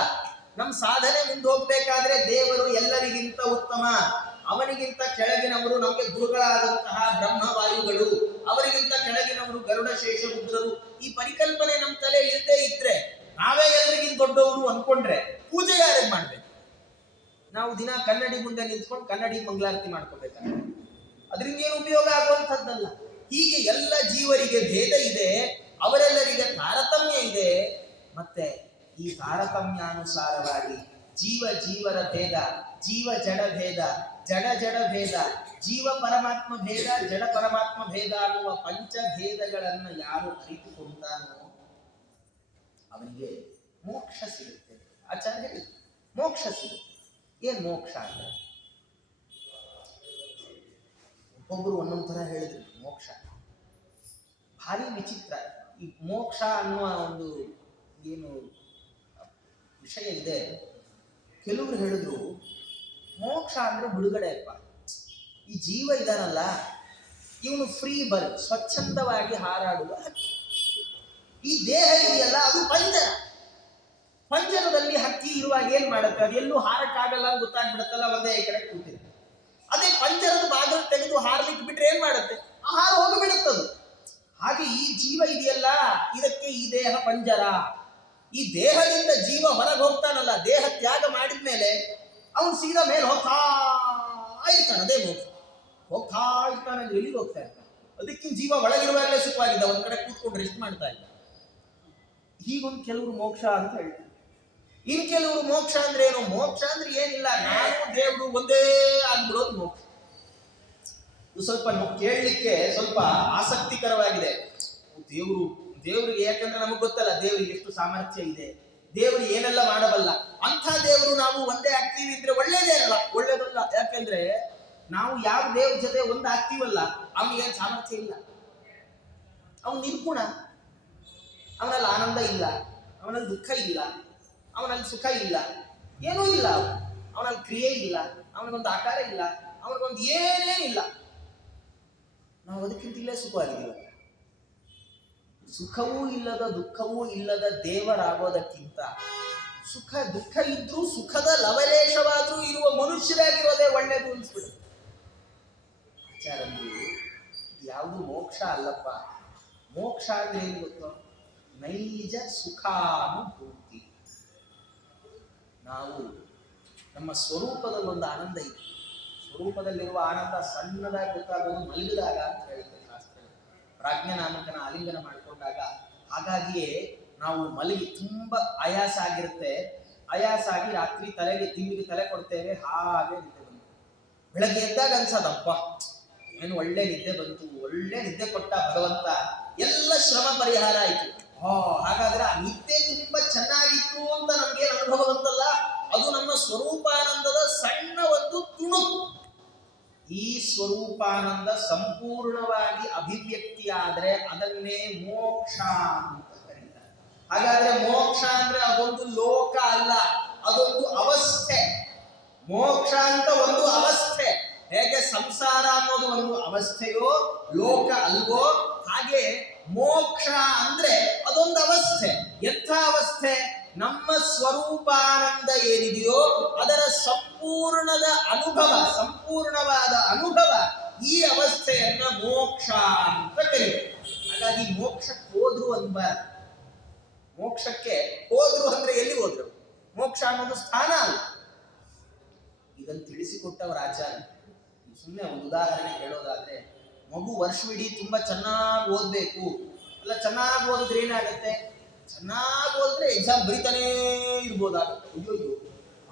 ನಮ್ಮ ಸಾಧನೆ ಮುಂದೆ ಹೋಗ್ಬೇಕಾದ್ರೆ ದೇವರು ಎಲ್ಲರಿಗಿಂತ ಉತ್ತಮ, ಅವನಿಗಿಂತ ಕೆಳಗಿನವರು ನಮಗೆ ಗುರುಗಳಾದಂತಹ ಬ್ರಹ್ಮವಾಯುಗಳು, ಅವರಿಗಿಂತ ಕೆಳಗಿನವರು ಗರುಡ ಶೇಷ ರುದ್ರರು. ಈ ಪರಿಕಲ್ಪನೆ ನಮ್ಮ ತಲೆಯಲ್ಲಿ ಇಲ್ಲದೆ ಇದ್ರೆ, ನಾವೇ ಎಲ್ರಿಗಿಂತ ದೊಡ್ಡವರು ಅನ್ಕೊಂಡ್ರೆ ಪೂಜೆ ಯಾರಿಗೆ ಮಾಡ್ಬೇಕು? ನಾವು ದಿನ ಕನ್ನಡಿ ಮುಂದೆ ನಿಂತ್ಕೊಂಡು ಕನ್ನಡಿ ಮಂಗಳಾರತಿ ಮಾಡ್ಕೋಬೇಕಾದ್ರೆ ಅದರಿಂದ ಏನು ಉಪಯೋಗ ಆಗುವಂಥದ್ದಲ್ಲ. ಹೀಗೆ ಎಲ್ಲ ಜೀವರಿಗೆ ಭೇದ ಇದೆ, ಅವರೆಲ್ಲರಿಗೆ ತಾರತಮ್ಯ ಇದೆ. ಮತ್ತೆ ಈ ತಾರತಮ್ಯಾನುಸಾರವಾಗಿ ಜೀವರ ಭೇದ, ಜೀವ ಜಡ ಭೇದ, ಜಡ ಭೇದ, ಜೀವ ಪರಮಾತ್ಮ ಭೇದ, ಜಡ ಪರಮಾತ್ಮ ಭೇದ ಅನ್ನುವ ಪಂಚಭೇದಗಳನ್ನು ಯಾರು ಅರಿತುಕೊಂಡಾನೋ ಅವನಿಗೆ ಮೋಕ್ಷ ಸಿಗುತ್ತೆ. ಆಚಾರ್ಯ ಹೇಳಿದ್ರು ಮೋಕ್ಷ ಸಿಗುತ್ತೆ. ಏನ್ ಮೋಕ್ಷ ಅಂದ್ರೆ? ಒಬ್ಬೊಬ್ಬರು ಒಂದೊಂದು ಥರ ಹೇಳಿದ್ರು ಮೋಕ್ಷ. ಭಾರಿ ವಿಚಿತ್ರ. ಈ ಮೋಕ್ಷ ಅನ್ನುವ ಒಂದು ಏನು ವಿಷಯ ಇದೆ. ಕೆಲವರು ಹೇಳಿದ್ರು ಮೋಕ್ಷ ಅಂದ್ರೆ ಬಿಡುಗಡೆ ಅಪ್ಪ. ಈ ಜೀವ ಇದಾನಲ್ಲ, ಇವನು ಫ್ರೀ ಬರ್ಡ್, ಸ್ವಚ್ಛಂದವಾಗಿ ಹಾರಾಡುವ ಹಕ್ಕಿ. ಈ ದೇಹ ಇದೆಯಲ್ಲ, ಅದು ಪಂಜರ. ಪಂಜರದಲ್ಲಿ ಹಕ್ಕಿ ಇರುವಾಗ ಏನ್ ಮಾಡುತ್ತೆ? ಅದು ಎಲ್ಲೂ ಹಾರಕ್ಕಾಗಲ್ಲ ಅಂತ ಗೊತ್ತಾಗ್ಬಿಡುತ್ತಲ್ಲ, ಒಂದೇ ಕಡೆ ಕೂತಿದೆ. ಅದೇ ಪಂಜರದ ಬಾಗಿಲು ತೆಗೆದು ಹಾರ್ಲಿಕ್ಕೆ ಬಿಟ್ರೆ ಏನ್ ಮಾಡುತ್ತೆ? ಆ ಹಾರ ಹೋಗಿಬಿಡುತ್ತದು. ಹಾಗೆ ಈ ಜೀವ ಇದೆಯಲ್ಲ, ಇದಕ್ಕೆ ಈ ದೇಹ ಪಂಜರ. ಈ ದೇಹದಿಂದ ಜೀವ ಹೊರಗೆ ಹೋಗ್ತಾನಲ್ಲ, ದೇಹ ತ್ಯಾಗ ಮಾಡಿದ್ಮೇಲೆ ಅವನು ಸೀದಾ ಮೇಲೆ ಹೋಗ್ತಾ ಇರ್ತಾನೆ. ಅದೇ ಮೋಕ್ಷ. ಹೋಗ್ತಾ ಇರ್ತಾನೆ ಅಂದ್ರೆ ಎಲ್ಲಿಗೆ ಹೋಗ್ತಾ ಇರ್ತಾನೆ? ಅದಕ್ಕೆ ಜೀವ ಒಳಗಿರುವಾಗಲೇ ಸುಖವಾಗಿದ್ದ, ಒಂದ್ ಕಡೆ ಕೂತ್ಕೊಂಡು ರೆಸ್ಟ್ ಮಾಡ್ತಾ ಇದ್ದ. ಹೀಗೊಂದು ಕೆಲವರು ಮೋಕ್ಷ ಅಂತ ಹೇಳ್ತಾರೆ. ಇನ್ ಕೆಲವರು ಮೋಕ್ಷ ಅಂದ್ರೆ ಏನು? ಮೋಕ್ಷ ಅಂದ್ರೆ ಏನಿಲ್ಲ, ನಾನು ದೇವರು ಒಂದೇ ಆಗ್ಬಿಡೋದು ಮೋಕ್ಷ. ಇದು ಸ್ವಲ್ಪ ಕೇಳಲಿಕ್ಕೆ ಸ್ವಲ್ಪ ಆಸಕ್ತಿಕರವಾಗಿದೆ. ದೇವರಿಗೆ, ಯಾಕಂದ್ರೆ ನಮಗೆ ಗೊತ್ತಲ್ಲ ದೇವರಿಗೆ ಎಷ್ಟು ಸಾಮರ್ಥ್ಯ ಇದೆ, ದೇವರು ಏನೆಲ್ಲ ಮಾಡಬಲ್ಲ. ಅಂಥ ದೇವರು ನಾವು ಒಂದೇ ಆಗ್ತೀವಿ ಇದ್ರೆ ಒಳ್ಳೇದೇ ಅಲ್ಲ? ಒಳ್ಳೇದಲ್ಲ. ಯಾಕೆಂದ್ರೆ ನಾವು ಯಾವ ದೇವ್ರ ಜೊತೆ ಒಂದು ಆಗ್ತೀವಲ್ಲ, ಅವನಿಗೇನು ಸಾಮರ್ಥ್ಯ ಇಲ್ಲ, ಅವನು ನಿರ್ಗುಣ. ಅವನಲ್ಲಿ ಆನಂದ ಇಲ್ಲ, ಅವನಲ್ಲಿ ದುಃಖ ಇಲ್ಲ, ಅವನಲ್ಲಿ ಸುಖ ಇಲ್ಲ, ಏನೂ ಇಲ್ಲ. ಅವನಲ್ಲಿ ಕ್ರಿಯೆ ಇಲ್ಲ, ಅವನಿಗೊಂದು ಆಕಾರ ಇಲ್ಲ, ಅವನಿಗೊಂದು ಏನೇನಿಲ್ಲ. ನಾವು ಅದಕ್ಕಿಂತ ಇಲ್ಲೇ ಸುಖವಾಗಿದ್ದೀವಿ. ಸುಖವೂ ಇಲ್ಲದ ದುಃಖವೂ ಇಲ್ಲದ ದೇವರಾಗೋದಕ್ಕಿಂತ ಸುಖ ದುಃಖ ಇದ್ರೂ ಸುಖದ ಲವಲೇಶವಾದ್ರೂ ಇರುವ ಮನುಷ್ಯರಾಗಿರೋದೇ ಒಳ್ಳೇದು ಅನ್ಸ್ಬಿಡುತ್ತೆ. ಆಚಾರ್ಯರು ಯಾವುದು ಮೋಕ್ಷ ಅಲ್ಲಪ್ಪ. ಮೋಕ್ಷ ಅಂದ್ರೆ ಏನು ಗೊತ್ತೋ? ನೈಜ ಸುಖಾನುಭೂತಿ. ನಾವು ನಮ್ಮ ಸ್ವರೂಪದಲ್ಲಿ ಒಂದು ಆನಂದ ಇದೆ. ಸ್ವರೂಪದಲ್ಲಿರುವ ಆನಂದ ಸಣ್ಣದಾಗಿ ಗೊತ್ತಾಗೋದು ಮಲಗಿದಾಗ ಅಂತ ಹೇಳುತ್ತೆ ಶಾಸ್ತ್ರ. ಪ್ರಾಜ್ಞಾನಾಮಕನ ಆಲಿಂಗನ ಮಾಡಿಕೊಂಡಾಗ. ಹಾಗಾಗಿಯೇ ನಾವು ಮಲಗಿ ತುಂಬಾ ಆಯಾಸ ಆಗಿರುತ್ತೆ, ಆಯಾಸ ಆಗಿ ರಾತ್ರಿ ತಿಂಡಿಗೆ ತಲೆ ಕೊಡ್ತೇವೆ, ಹಾಗೆ ನಿದ್ದೆ ಬಂತು. ಬೆಳಗ್ಗೆ ಎದ್ದಾಗ ಅನ್ಸದಪ್ಪ ಏನು ಒಳ್ಳೆ ನಿದ್ದೆ ಬಂತು, ಒಳ್ಳೆ ನಿದ್ದೆ ಕೊಟ್ಟ ಭಗವಂತ, ಎಲ್ಲ ಶ್ರಮ ಪರಿಹಾರ ಆಯ್ತು. ಹಾಗಾದ್ರೆ ಆ ನಿದ್ದೆ ತುಂಬಾ ಚೆನ್ನಾಗಿತ್ತು ಅಂತ ನಮ್ಗೇನು ಅನುಭವ ಬಂತಲ್ಲ, ಅದು ನಮ್ಮ ಸ್ವರೂಪಾನಂದದ ಸಣ್ಣ ಒಂದು ತುಣುಕು. ಈ ಸ್ವರೂಪಾನಂದ ಸಂಪೂರ್ಣವಾಗಿ ಅಭಿವ್ಯಕ್ತಿ ಆದ್ರೆ ಅದನ್ನೇ ಮೋಕ್ಷ ಅಂತ ಕರೀತಾರೆ. ಹಾಗಾದ್ರೆ ಮೋಕ್ಷ ಅಂದ್ರೆ ಅದೊಂದು ಲೋಕ ಅಲ್ಲ, ಅದೊಂದು ಅವಸ್ಥೆ. ಮೋಕ್ಷ ಅಂತ ಒಂದು ಅವಸ್ಥೆ. ಹೇಗೆ ಸಂಸಾರ ಅನ್ನೋದು ಒಂದು ಅವಸ್ಥೆಯೋ ಲೋಕ ಅಲ್ವೋ, ಹಾಗೆ ಮೋಕ್ಷ ಅಂದ್ರೆ ಅದೊಂದು ಅವಸ್ಥೆ. ಎಂಥ ಅವಸ್ಥೆ? ನಮ್ಮ ಸ್ವರೂಪಾನಂದ ಏನಿದೆಯೋ ಅದರ ಸಂಪೂರ್ಣವಾದ ಅನುಭವ, ಈ ಅವಸ್ಥೆಯನ್ನ ಮೋಕ್ಷ ಅಂತ ಕರೀತಾರೆ. ಹಾಗಾಗಿ ಮೋಕ್ಷಕ್ಕೆ ಹೋದ್ರು ಅನ್ಬಾರ್ದು. ಮೋಕ್ಷಕ್ಕೆ ಹೋದ್ರು ಅಂದ್ರೆ ಎಲ್ಲಿ ಹೋದ್ರು? ಮೋಕ್ಷ ಅನ್ನೋದು ಸ್ಥಾನ ಅಲ್ಲ. ಇದನ್ನು ತಿಳಿಸಿಕೊಟ್ಟವರ ಆಚಾರ್ಯ. ಸುಮ್ಮನೆ ಒಂದು ಉದಾಹರಣೆ ಹೇಳೋದಾದ್ರೆ, ಮಗು ವರ್ಷವಿಡೀ ತುಂಬಾ ಚೆನ್ನಾಗಿ ಓದ್ಬೇಕು. ಅಲ್ಲ, ಚೆನ್ನಾಗಿ ಓದಿದ್ರೆ ಏನಾಗುತ್ತೆ? ಚೆನ್ನಾಗಿ ಓದಿದ್ರೆ ಎಕ್ಸಾಮ್ ಬರಿತಾನೇ ಇರ್ಬೋದಾಗುತ್ತೆ. ಅಯ್ಯೋ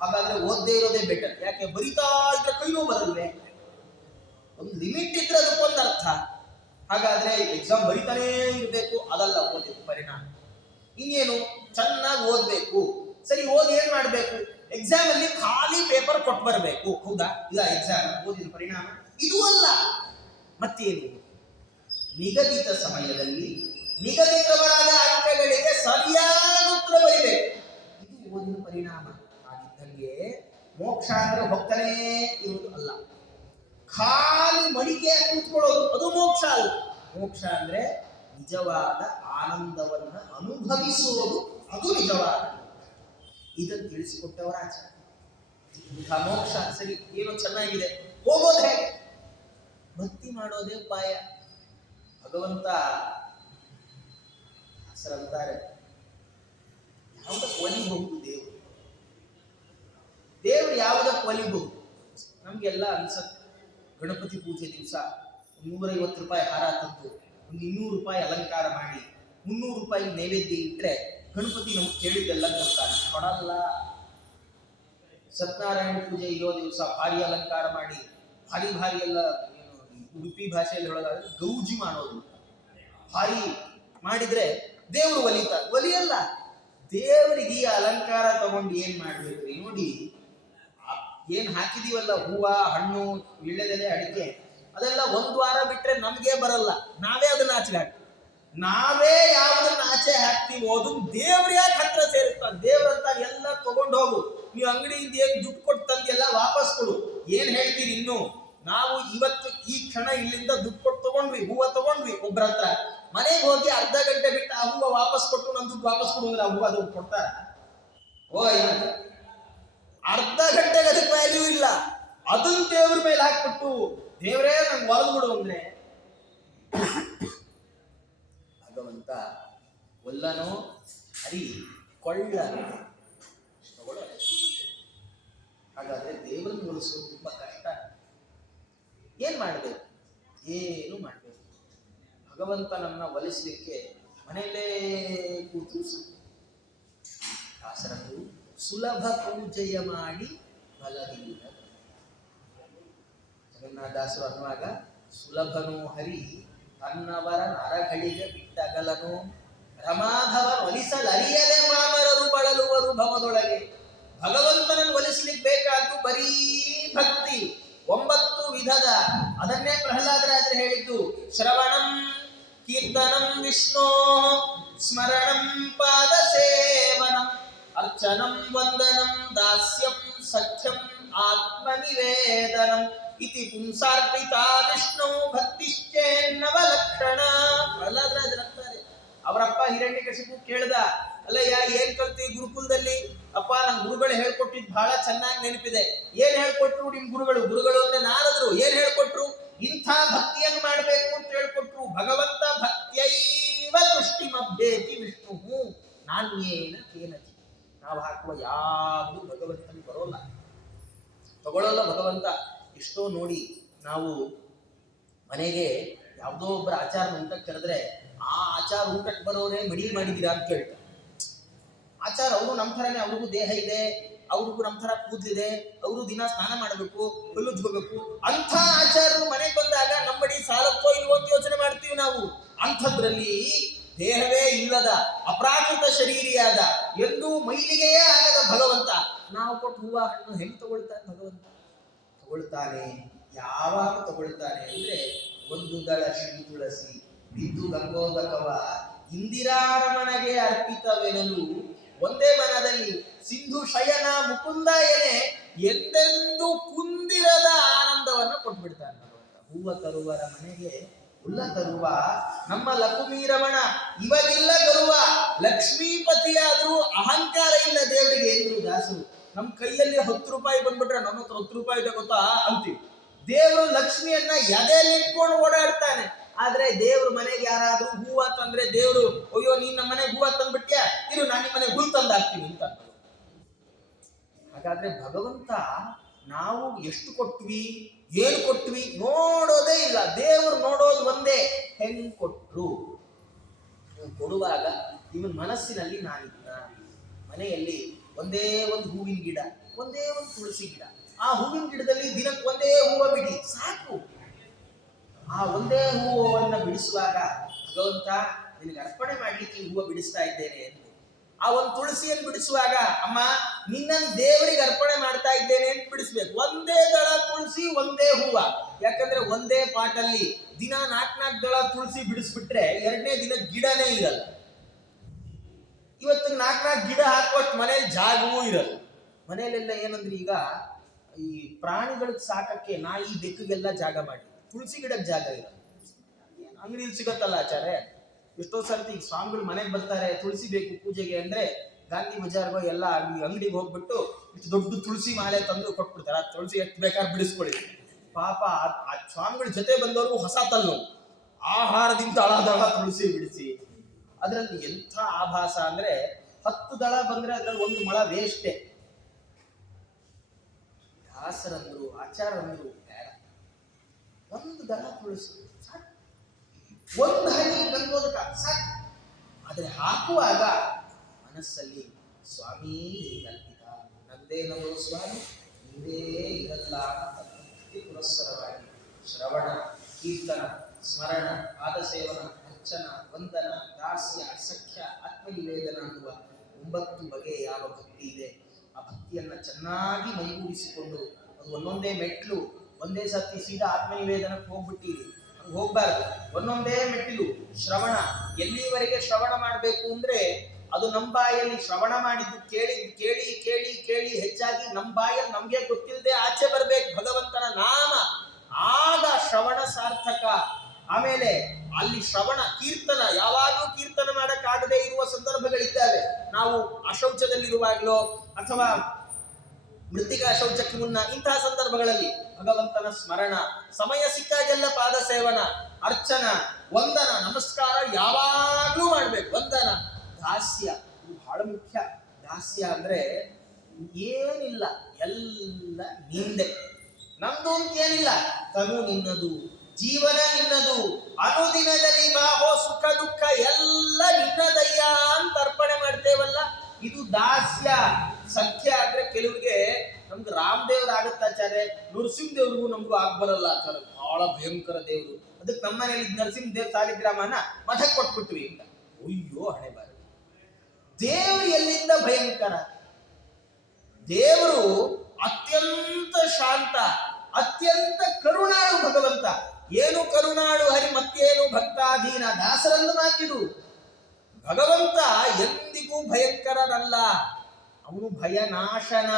ಹಾಗಾದ್ರೆ ಓದದೇ ಇರೋದೇ ಬೆಟರ್. ಯಾಕೆ? ಬರಿತಾ ಇದ್ರೆ ಕೈನೂ ಬರಲ್ವೇ? ಒಂದು ಲಿಮಿಟ್ ಇದ್ರೆ ಅದಕ್ಕೊಂದು ಅರ್ಥ. ಹಾಗಾದ್ರೆ ಎಕ್ಸಾಮ್ ಬರಿತಾನೇ ಇರಬೇಕು, ಅದಲ್ಲ ಓದಿದ ಪರಿಣಾಮ. ಇನ್ನೇನು? ಚೆನ್ನಾಗಿ ಓದ್ಬೇಕು. ಸರಿ, ಓದಿ ಏನ್ ಮಾಡ್ಬೇಕು? ಎಕ್ಸಾಮ್ ಅಲ್ಲಿ ಖಾಲಿ ಪೇಪರ್ ಕೊಟ್ಟು ಬರಬೇಕು. ಹೌದಾ? ಇಲ್ಲ ಎಕ್ಸಾಮ್ ಓದಿದ ಪರಿಣಾಮ ಇದು ಅಲ್ಲ. ಮತ್ತೇನು? ನಿಗದಿತ ಸಮಯದಲ್ಲಿ ನಿಗದಿತವಾದ ಅಂಕಗಳಿಗೆ ಸರಿಯಾದ ಉತ್ತರ ಬರಿಬೇಕು. ಇದು ಓದಿನ ಪರಿಣಾಮ. ಆಗಿದ್ದಂಗೆ ಮೋಕ್ಷ ಅಂದ್ರೆ ಹೋಗ್ತಾನೇ ಇರುವುದು ಅಲ್ಲ, ಖಾಲಿ ಮಡಿಕೆ ಕೂತ್ಕೊಳ್ಳೋದು ಅದು ಮೋಕ್ಷ ಅಲ್ಲ. ಮೋಕ್ಷ ಅಂದ್ರೆ ನಿಜವಾದ ಆನಂದವನ್ನ ಅನುಭವಿಸುವುದು, ಅದು ನಿಜವಾದ. ಇದನ್ನು ತಿಳಿಸಿಕೊಟ್ಟವರ ಆಚಾರ್ಯ. ಮೋಕ್ಷ ಸರಿ, ಏನೋ ಚೆನ್ನಾಗಿದೆ, ಹೋಗೋದು ಹೇಗೆ? ಭಕ್ತಿ ಮಾಡೋದೇ ಉಪಾಯ. ಭಗವಂತ ಅಂತಾರೆ, ಯಾವುದಕ್ಕೆ ಒಲಿಬಹುದು ದೇವರು? ದೇವರು ಯಾವುದಕ್ಕೆ ಒಲಿಬಹುದು? ನಮ್ಗೆಲ್ಲ ಅನ್ಸತ್ತೆ, ಗಣಪತಿ ಪೂಜೆ ದಿವಸ 150 ರೂಪಾಯಿ ಹಾರ ತಂದು ಒಂದು 200 ರೂಪಾಯಿ ಅಲಂಕಾರ ಮಾಡಿ 300 ರೂಪಾಯಿ ನೈವೇದ್ಯ ಇಟ್ಟರೆ ಗಣಪತಿ ನಮ್ಗೆ ಕೇಳಿದ್ದೆಲ್ಲ ಕೊಡ್ತಾನೆ. ಕೊಡಲ್ಲ. ಸತ್ಯನಾರಾಯಣ ಪೂಜೆ ಇರೋ ದಿವಸ ಭಾರಿ ಅಲಂಕಾರ ಮಾಡಿ ಭಾರಿ ಎಲ್ಲ, ಉಡುಪಿ ಭಾಷೆಯಲ್ಲಿ ಹೇಳೋದಾದ್ರೆ ಗೌಜಿ ಮಾಡೋದು, ಭಾರಿ ಮಾಡಿದ್ರೆ ದೇವರು ಒಲಿಯಲ್ಲ. ದೇವರಿಗೆ ಈ ಅಲಂಕಾರ ತಗೊಂಡು ಏನ್ ಮಾಡ್ಬೇಕು ನೋಡಿ? ಏನ್ ಹಾಕಿದೀವಲ್ಲ, ಹೂವ, ಹಣ್ಣು, ವೀಳ್ಯದೆಲೆ, ಅಡಿಕೆ, ಅದೆಲ್ಲ ಒಂದು ವಾರ ಬಿಟ್ರೆ ನಮ್ಗೆ ಬರಲ್ಲ. ನಾವೇ ಅದನ್ನ ಆಚೆ ಹಾಕ್ತೀವಿ. ನಾವೇ ಯಾವ್ದನ್ನ ಆಚೆ ಹಾಕ್ತೀವೋ ಅದನ್ನ ದೇವ್ರ ಯಾಕೆ ಹತ್ರ ಸೇರಿಸ್ತಾನೆ? ದೇವ್ರಂತ ಎಲ್ಲ ತಗೊಂಡು ಹೋಗು, ನೀವು ಅಂಗಡಿಯಿಂದ ಏನ್ ದುಡ್ಡು ಕೊಟ್ಟು ತಂದೆಲ್ಲ ವಾಪಸ್ ಕೊಡು. ಏನ್ ಹೇಳ್ತೀರಿ? ಇನ್ನು ನಾವು ಇವತ್ತು ಈ ಕ್ಷಣ ಇಲ್ಲಿಂದ ದುಡ್ಡು ಕೊಟ್ಟು ತಗೊಂಡ್ವಿ, ಹೂವ ತಗೊಂಡ್ವಿ ಒಬ್ಬರ ಹತ್ರ, ಮನೆಗೆ ಹೋಗಿ ಅರ್ಧ ಗಂಟೆ ಬಿಟ್ಟು ಆ ಹೂವ ವಾಪಸ್ ಕೊಟ್ಟು ನನ್ನ ದುಡ್ಡು ವಾಪಸ್ ಕೊಡು ಅಂದ್ರೆ ಆ ಹೂವ ದುಡ್ಡು ಕೊಡ್ತಾರ? ಅರ್ಧ ಗಂಟೆಗೆ ಅದಕ್ಕೆ ವ್ಯಾಲ್ಯೂ ಇಲ್ಲ. ಅದನ್ನ ದೇವ್ರ ಮೇಲೆ ಹಾಕ್ಬಿಟ್ಟು ದೇವರೇ ನಂಗೆ ಒಳದು ಬಿಡು ಅಂದ್ರೆ ಭಗವಂತ ಒಲ್ಲನೋ ಹರಿ ಕೊಳ್ಳನು. ಹಾಗಾದ್ರೆ ದೇವರನ್ನು ಉಳಿಸೋದು ತುಂಬಾ ಕಷ್ಟ. ಏನ್ ಮಾಡ್ಬೇಕು? ಏನು ಮಾಡ್ಬೇಕು? ಭಗವಂತನನ್ನ ಒಲಿಸಲಿಕ್ಕೆ ಮನೆಯಲ್ಲೇ ಕೂತು ದಾಸರನ್ನು ಸುಲಭ ಪೂಜೆಯ ಮಾಡಿ ಫಲದಿಂದ. ಜಗನ್ನಾಥದಾಸರು ಅನ್ನುವಾಗ ಸುಲಭನೋ ಹರಿ ತನ್ನವರ ನರಗಳಿಗೆ ಬಿಟ್ಟಗಲನು, ರಮಾಧವ ಒಲಿಸಲರಿಯದೆ ಮಾಮರರು ಬಳಲುವರು ಭವದೊಳಗೆ. ಭಗವಂತನನ್ನು ಒಲಿಸ್ಲಿಕ್ಕೆ ಬೇಕಾದ್ದು ಬರೀ ಭಕ್ತಿ, 9 ವಿಧದ. ಅದನ್ನೇ ಪ್ರಹ್ಲಾದರಾಜರು ಹೇಳಿದ್ದು, ಶ್ರವಣಂ ಕೀರ್ತನಂ ವಿಷ್ಣೋ ಸ್ಮರಣಂ ಪಾದ ಸೇವನಂ ಅರ್ಚನಂ ವಂದನಂ ದಾಸ್ಯಂ ಸಖ್ಯಂ ಆತ್ಮನಿವೇದನಂ ಇತಿ ಪುಂಸಾರ್ಪಿತ ವಿಷ್ಣು ಭಕ್ತಿಶ್ಚೇನ್ನವ ಲಕ್ಷಣ. ಪ್ರಹ್ಲಾದರಾಜರು ಅಂತಾರೆ, ಅವರಪ್ಪ ಹಿರಣ್ಯಕಶಿಪು ಕೇಳ್ದ, ಅಲ್ಲಯ್ಯ ಏನ್ ಕಲ್ತಿ ಗುರುಕುಲದಲ್ಲಿ? ಅಪ್ಪ ನಮ್ ಗುರುಗಳು ಹೇಳ್ಕೊಟ್ಟಿದ್ ಬಹಳ ಚೆನ್ನಾಗಿ ನೆನಪಿದೆ. ಏನ್ ಹೇಳ್ಕೊಟ್ರು ನಿಮ್ ಗುರುಗಳು? ಗುರುಗಳು ಅಂದ್ರೆ ನಾರದ್ರು. ಏನ್ ಹೇಳ್ಕೊಟ್ರು? ಇಂಥ ಭಕ್ತಿಯನ್ನು ಮಾಡ್ಬೇಕು ಅಂತ ಹೇಳ್ಕೊಟ್ರು. ಭಗವಂತ ಭಕ್ತಿಯೈವ ತುಷ್ಟಿಮಭ್ಯೇತಿ ವಿಷ್ಣು ನಾಣ್ಯೇನ ಕೇನಚಿ. ನಾವು ಹಾಕುವ ಯಾವುದು ಭಗವಂತನಿಗೆ ಬರೋಲ್ಲ, ತಗೊಳ್ಳಲ್ಲ ಭಗವಂತ. ಎಷ್ಟೋ ನೋಡಿ, ನಾವು ಮನೆಗೆ ಯಾವುದೋ ಒಬ್ಬರ ಆಚಾರ ಊಟಕ್ಕೆ ಕರೆದ್ರೆ ಆ ಆಚಾರ ಊಟಕ್ಕೆ ಬರೋರೇ ಮಡಿ ಮಾಡಿದ್ದೀರಾ ಅಂತ ಕೇಳ್ತಾರೆ. ಆಚಾರ ಅವರು ನಮ್ಮ ಥರನೇ, ಅವ್ರಿಗೂ ದೇಹ ಇದೆ, ಅವ್ರಿಗೂ ನಮ್ಮ ಥರ ಕೂದಲಿದೆ, ಅವರು ದಿನ ಸ್ನಾನ ಮಾಡಬೇಕು, ಹುಲ್ಲುಜ್ಕೋಬೇಕು. ಅಂಥ ಆಚಾರರು ಮನೆಗೆ ಬಂದಾಗ ನಮ್ಮಡಿ ಸಾಲಕ್ಕೋ ಇಲ್ವೋ ಅಂತ ಯೋಚನೆ ಮಾಡ್ತೀವಿ ನಾವು. ಅಂಥದ್ರಲ್ಲಿ ದೇಹವೇ ಇಲ್ಲದ ಅಪ್ರಾಕೃತ ಶರೀರಿಯಾದ ಎಂದೂ ಮೈಲಿಗೆಯೇ ಆಗದ ಭಗವಂತ ನಾವು ಕೊಟ್ಟು ಹೂವ ಹಣ್ಣು ಹೆಂಗೆ ತಗೊಳ್ತಾನೆ? ಭಗವಂತ ತಗೊಳ್ತಾನೆ. ಯಾವಾಗ ತಗೊಳ್ತಾನೆ ಅಂದ್ರೆ, ಒಂದು ದಳ ಶ್ರೀ ತುಳಸಿ ಬಿದ್ದು ಗಂಗೋದಕವ ಇಂದಿರಾರಮಣಗೆ ಅರ್ಪಿತವೆನಲು ಒಂದೇ ಮನದಲ್ಲಿ ಸಿಂಧು ಶಯನ ಮುಕುಂದ ಎನೆ ಎಂದೆಂದು ಕುಂದಿರದ ಆನಂದವನ್ನು ಕೊಟ್ಬಿಡ್ತಾನೆ ಭಗವಂತ. ಹೂವ ತರುವರ ಮನೆಗೆ ಹುಲ್ಲ ತರುವ ನಮ್ಮ ಲಕ್ಷ್ಮೀರಮಣ ಇವಗಿಲ್ಲ ಗರುವ. ಲಕ್ಷ್ಮೀಪತಿಯಾದ್ರೂ ಅಹಂಕಾರ ಇಲ್ಲ ದೇವರಿಗೆ ಎಂದ್ರು ದಾಸರು. ನಮ್ಮ ಕೈಯಲ್ಲಿ 10 ರೂಪಾಯಿ ಬಂದ್ಬಿಟ್ರೆ ನಮ್ಮ ಹತ್ರ 10 ರೂಪಾಯಿ ಇದೆ ಗೊತ್ತಾ ಅಂತೀವಿ. ದೇವರು ಲಕ್ಷ್ಮಿಯನ್ನ ಎದೆಯಲ್ಲಿ ಇಟ್ಕೊಂಡು ಓಡಾಡ್ತಾನೆ. ಆದ್ರೆ ದೇವ್ರ ಮನೆಗೆ ಯಾರಾದ್ರೂ ಹೂವ ತಂದ್ರೆ ದೇವ್ರು, ಅಯ್ಯೋ ನೀನ್ ನಮ್ಮ ಮನೆಗೆ ಹೂವ ತಂದ್ಬಿಟ್ಯಾ, ಇರು ನಾನು ನಿಮ್ಮ ಮನೆಗೆ ಹುಲ್ ತಂದಾಕ್ತೀನಿ ಅಂತ. ಹಾಗಾದ್ರೆ ಭಗವಂತ ನಾವು ಎಷ್ಟು ಕೊಟ್ವಿ, ಏನು ಕೊಟ್ವಿ ನೋಡೋದೇ ಇಲ್ಲ. ದೇವರು ನೋಡೋದು ಒಂದೇ, ಹೆಂಗ್ ಕೊಟ್ರು. ಕೊಡುವಾಗ ಇವನ್ ಮನಸ್ಸಿನಲ್ಲಿ ನಾನಿದ್ದ, ಮನೆಯಲ್ಲಿ ಒಂದೇ ಒಂದು ಹೂವಿನ ಗಿಡ, ಒಂದೇ ಒಂದು ತುಳಸಿ ಗಿಡ. ಆ ಹೂವಿನ ಗಿಡದಲ್ಲಿ ದಿನಕ್ಕೆ ಒಂದೇ ಹೂವು ಬಿಡಿ ಸಾಕು. ಆ ಒಂದೇ ಹೂವನ್ನು ಬಿಡಿಸುವಾಗ ಭಗವಂತ ನಿನಗೆ ಅರ್ಪಣೆ ಮಾಡ್ಲಿಕ್ಕೆ ಈ ಹೂವು ಬಿಡಿಸ್ತಾ ಇದ್ದೇನೆ ಎಂದು. ಆ ಒಂದು ತುಳಸಿಯನ್ನು ಬಿಡಿಸುವಾಗ ಅಮ್ಮ ನಿನ್ನನ್ನು ದೇವರಿಗೆ ಅರ್ಪಣೆ ಮಾಡ್ತಾ ಇದ್ದೇನೆ ಅಂತ ಬಿಡಿಸ್ಬೇಕು. ಒಂದೇ ದಳ ತುಳಸಿ, ಒಂದೇ ಹೂವ. ಯಾಕಂದ್ರೆ ಒಂದೇ ಪಾಟಲ್ಲಿ ದಿನ 4 ದಳ ತುಳಸಿ ಬಿಡಿಸ್ಬಿಟ್ರೆ 2ನೇ ದಿನ ಗಿಡನೇ ಇರಲ್ಲ. ಇವತ್ತು 4 ಗಿಡ ಹಾಕುವಷ್ಟು ಮನೇಲಿ ಜಾಗವೂ ಇರಲ್ಲ. ಮನೆಯಲ್ಲೆಲ್ಲ ಏನಂದ್ರೆ ಈಗ ಈ ಪ್ರಾಣಿಗಳಿಗೆ ಸಾಕಕ್ಕೆ ನಾಯಿ ಬೆಕ್ಕಿಗೆಲ್ಲ ಜಾಗ ಮಾಡಿ, ತುಳಸಿ ಗಿಡಕ್ಕೆ ಜಾಗ ಇರಲ್ಲ. ಅಂಗಡಿಯಲ್ಲಿ ಸಿಗತ್ತಲ್ಲ ಆಚಾರ್ಯ. ಎಷ್ಟೋ ಸರ್ತಿ ಈಗ ಸ್ವಾಮಿಗಳು ಮನೆಗೆ ಬರ್ತಾರೆ, ತುಳಸಿ ಬೇಕು ಪೂಜೆಗೆ ಅಂದ್ರೆ ಗಾಂಧಿ ಬಜಾರ್ಗೋ ಎಲ್ಲ ಅಂಗಡಿಗೆ ಹೋಗ್ಬಿಟ್ಟು ಇಷ್ಟು ದೊಡ್ಡ ತುಳಸಿ ಮಾಲೆ ತಂದು ಕೊಟ್ಬಿಡ್ತಾರೆ. ಆ ತುಳಸಿ ಎಷ್ಟು ಬೇಕಾದ್ರೆ ಬಿಡಿಸ್ಕೊಳ್ಳಿ. ಪಾಪ ಆ ಸ್ವಾಮಿಗಳ ಜೊತೆ ಬಂದವರು ಹೊಸ ತಲ್ಲು ಆಹಾರದಿಂದ ದಳ ತುಳಸಿ ಬಿಡಿಸಿ. ಅದರಲ್ಲಿ ಎಂಥ ಆಭಾಸ ಅಂದ್ರೆ 10 ದಳ ಬಂದ್ರೆ ಅದ್ರಲ್ಲಿ 1 ಮೊಳ ವೇಸ್ಟೇ. ದಾಸರಂದ್ರು ಆಚಾರಂದ್ರು ಬೇಡ, 1 ದಳ ತುಳಸಿ ಸಾಕು, 1 ಹನಿ ಗಂಗೋದಕ ಸಾಕು. ಆದರೆ ಹಾಕುವಾಗ ಮನಸ್ಸಲ್ಲಿ ಸ್ವಾಮಿ ಕಲ್ಪಿತ, ನಂದೇನೋ ಸ್ವಾಮಿ ನಿಂದೇ ಇರಲ್ಲ ಅಂತ ಪುರಸ್ಸರವಾಗಿ ಶ್ರವಣ, ಕೀರ್ತನ, ಸ್ಮರಣ, ಪಾದಸೇವನ, ಅರ್ಚನ, ವಂದನ, ದಾಸ್ಯ, ಸಖ್ಯ, ಆತ್ಮನಿವೇದನ ಅನ್ನುವ 9 ಬಗೆಯ ಯಾವ ಭಕ್ತಿ ಇದೆ, ಆ ಭಕ್ತಿಯನ್ನ ಚೆನ್ನಾಗಿ ಮೈಗೂಡಿಸಿಕೊಂಡು ಅದು ಒಂದೊಂದೇ ಮೆಟ್ಲು. ಒಂದೇ ಸತಿ ಸೀದಾ ಆತ್ಮನಿವೇದನಕ್ಕೆ ಹೋಗ್ಬಿಟ್ಟಿರಿ, ಹೋಗ್ಬಾರ್ದು. ಒಂದೊಂದೇ ಮೆಟ್ಟಿಲು ಶ್ರವಣ. ಎಲ್ಲಿವರೆಗೆ ಶ್ರವಣ ಮಾಡಬೇಕು ಅಂದ್ರೆ ಅದು ನಮ್ಮ ಬಾಯಲ್ಲಿ ಶ್ರವಣ ಮಾಡಿದ್ದು ಕೇಳಿ ಕೇಳಿ ಕೇಳಿ ಕೇಳಿ ಹೆಚ್ಚಾಗಿ ನಮ್ಮ ಬಾಯಲ್ಲಿ ನಮ್ಗೆ ಗೊತ್ತಿಲ್ಲದೆ ಆಚೆ ಬರ್ಬೇಕು ಭಗವಂತನ ನಾಮ. ಆಗ ಶ್ರವಣ ಸಾರ್ಥಕ. ಆಮೇಲೆ ಅಲ್ಲಿ ಶ್ರವಣ ಕೀರ್ತನ, ಯಾವಾಗಲೂ ಕೀರ್ತನ ಮಾಡಕ್ಕಾಗದೆ ಇರುವ ಸಂದರ್ಭಗಳಿದ್ದಾವೆ. ನಾವು ಅಶೌಚದಲ್ಲಿರುವಾಗಲೋ ಅಥವಾ ಮೃತ್ತಿಕಾ ಶೌಚಕ್ಕೆ ಮುನ್ನ ಇಂತಹ ಸಂದರ್ಭಗಳಲ್ಲಿ ಭಗವಂತನ ಸ್ಮರಣ, ಸಮಯ ಸಿಕ್ಕಾಗೆಲ್ಲ ಪಾದ ಸೇವನ, ಅರ್ಚನ, ವಂದನ, ನಮಸ್ಕಾರ ಯಾವಾಗ್ಲೂ ಮಾಡ್ಬೇಕು. ವಂದನ, ದಾಸ್ಯ ಇದು ಬಹಳ ಮುಖ್ಯ. ದಾಸ್ಯ ಅಂದ್ರೆ ಏನಿಲ್ಲ, ಎಲ್ಲ ನಿಂದೆ, ನಮ್ದು ಅಂತ ಏನಿಲ್ಲ. ತನು ನಿನ್ನದು, ಜೀವನ ನಿನ್ನದು, ಅನುದಿನದಲ್ಲಿ ಬಾಹೋ ಸುಖ ದುಃಖ ಎಲ್ಲ ನಿನ್ನದಯ್ಯ ಅಂತ ಅರ್ಪಣೆ ಮಾಡ್ತೇವಲ್ಲ, ಇದು ದಾಸ್ಯ. ಸಖ್ಯ ಅಂದ್ರೆ ಕೆಲವ್ರಿಗೆ ನಮ್ಗೆ ರಾಮದೇವ್ರು ಆಗುತ್ತಾಚಾರ್ಯ, ನರಸಿಂಹದೇವ್ರಿಗೂ ನಮಗೂ ಆಗ್ಬರಲ್ಲ ಆಚಾರ್ಯ, ಬಹಳ ಭಯಂಕರ ದೇವ್ರು. ಅದಕ್ಕೆ ನಮ್ಮ ಮನೇಲಿ ನರಸಿಂಹದೇವ್ ಸಾಲಿಗ್ರಾಮನ ಮಠಕ್ಕೆ ಕೊಟ್ಬಿಟ್ವಿ ಅಂತ. ಅಯ್ಯೋ ಹಣೆ ಬಾರ. ದೇವರು ಎಲ್ಲಿಂದ ಭಯಂಕರ? ದೇವರು ಅತ್ಯಂತ ಶಾಂತ, ಅತ್ಯಂತ ಕರುಣಾಳು ಭಗವಂತ. ಏನು ಕರುಣಾಳು ಹರಿ ಮತ್ತೇನು ಭಕ್ತಾಧೀನ, ದಾಸರನ್ನು ಮಾತಿದು. ಭಗವಂತ ಎಂದಿಗೂ ಭಯಂಕರನಲ್ಲ, ಅವನು ಭಯನಾಶನ.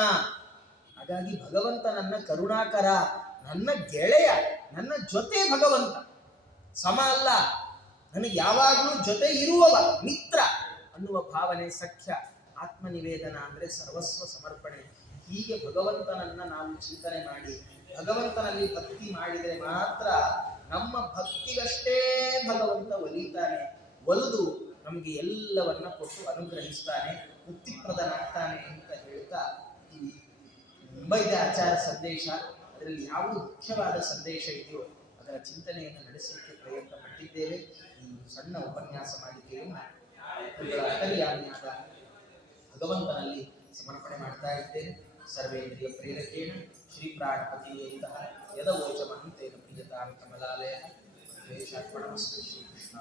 ಹಾಗಾಗಿ ಭಗವಂತ ನನ್ನ ಕರುಣಾಕರ, ನನ್ನ ಗೆಳೆಯ, ನನ್ನ ಜೊತೆ ಭಗವಂತ. ಸಮ ಅಲ್ಲ, ನನಗೆ ಯಾವಾಗಲೂ ಜೊತೆ ಇರುವವ, ಮಿತ್ರ ಅನ್ನುವ ಭಾವನೆ ಸಖ್ಯ. ಆತ್ಮನಿವೇದನ ಅಂದ್ರೆ ಸರ್ವಸ್ವ ಸಮರ್ಪಣೆ. ಹೀಗೆ ಭಗವಂತನನ್ನ ನಾವು ಚಿಂತನೆ ಮಾಡಿ ಭಗವಂತನಲ್ಲಿ ಭಕ್ತಿ ಮಾಡಿದರೆ ಮಾತ್ರ ನಮ್ಮ ಭಕ್ತಿಗಷ್ಟೇ ಭಗವಂತ ಒಲಿತಾನೆ. ಒಲಿದು ನಮಗೆ ಎಲ್ಲವನ್ನ ಕೊಟ್ಟು ಅನುಗ್ರಹಿಸ್ತಾನೆ, ಮುಕ್ತಿಪ್ರದನಾಗ್ತಾನೆ ಅಂತ ಹೇಳ್ತಾ ಈ ಮುಂಬೈದ ಆಚಾರ ಸಂದೇಶ, ಅದರಲ್ಲಿ ಯಾವುದು ಮುಖ್ಯವಾದ ಸಂದೇಶ ಇದೆಯೋ ಅದರ ಚಿಂತನೆಯನ್ನು ನಡೆಸಲಿಕ್ಕೆ ಪ್ರಯತ್ನ ಪಟ್ಟಿದ್ದೇವೆ. ಈ ಸಣ್ಣ ಉಪನ್ಯಾಸ ಮಾಲಿಕೆಯನ್ನು ಅಂತರ್ಯಾಮಿಯಾದ ಭಗವಂತನಲ್ಲಿ ಸಮರ್ಪಣೆ ಮಾಡ್ತಾ ಇದ್ದೇನೆ. ಸರ್ವೇಂದ್ರಿಯ ಪ್ರೇರಕೇಣ ಶ್ರೀ ಪ್ರಾಣಪತಿಯೇಂತಹ ಯದವೋಚಮಹಂತೇನ ಪ್ರಿಯತಾಂ ಕಮಲಾಲಯ ಶ್ರೀಕೃಷ್ಣ.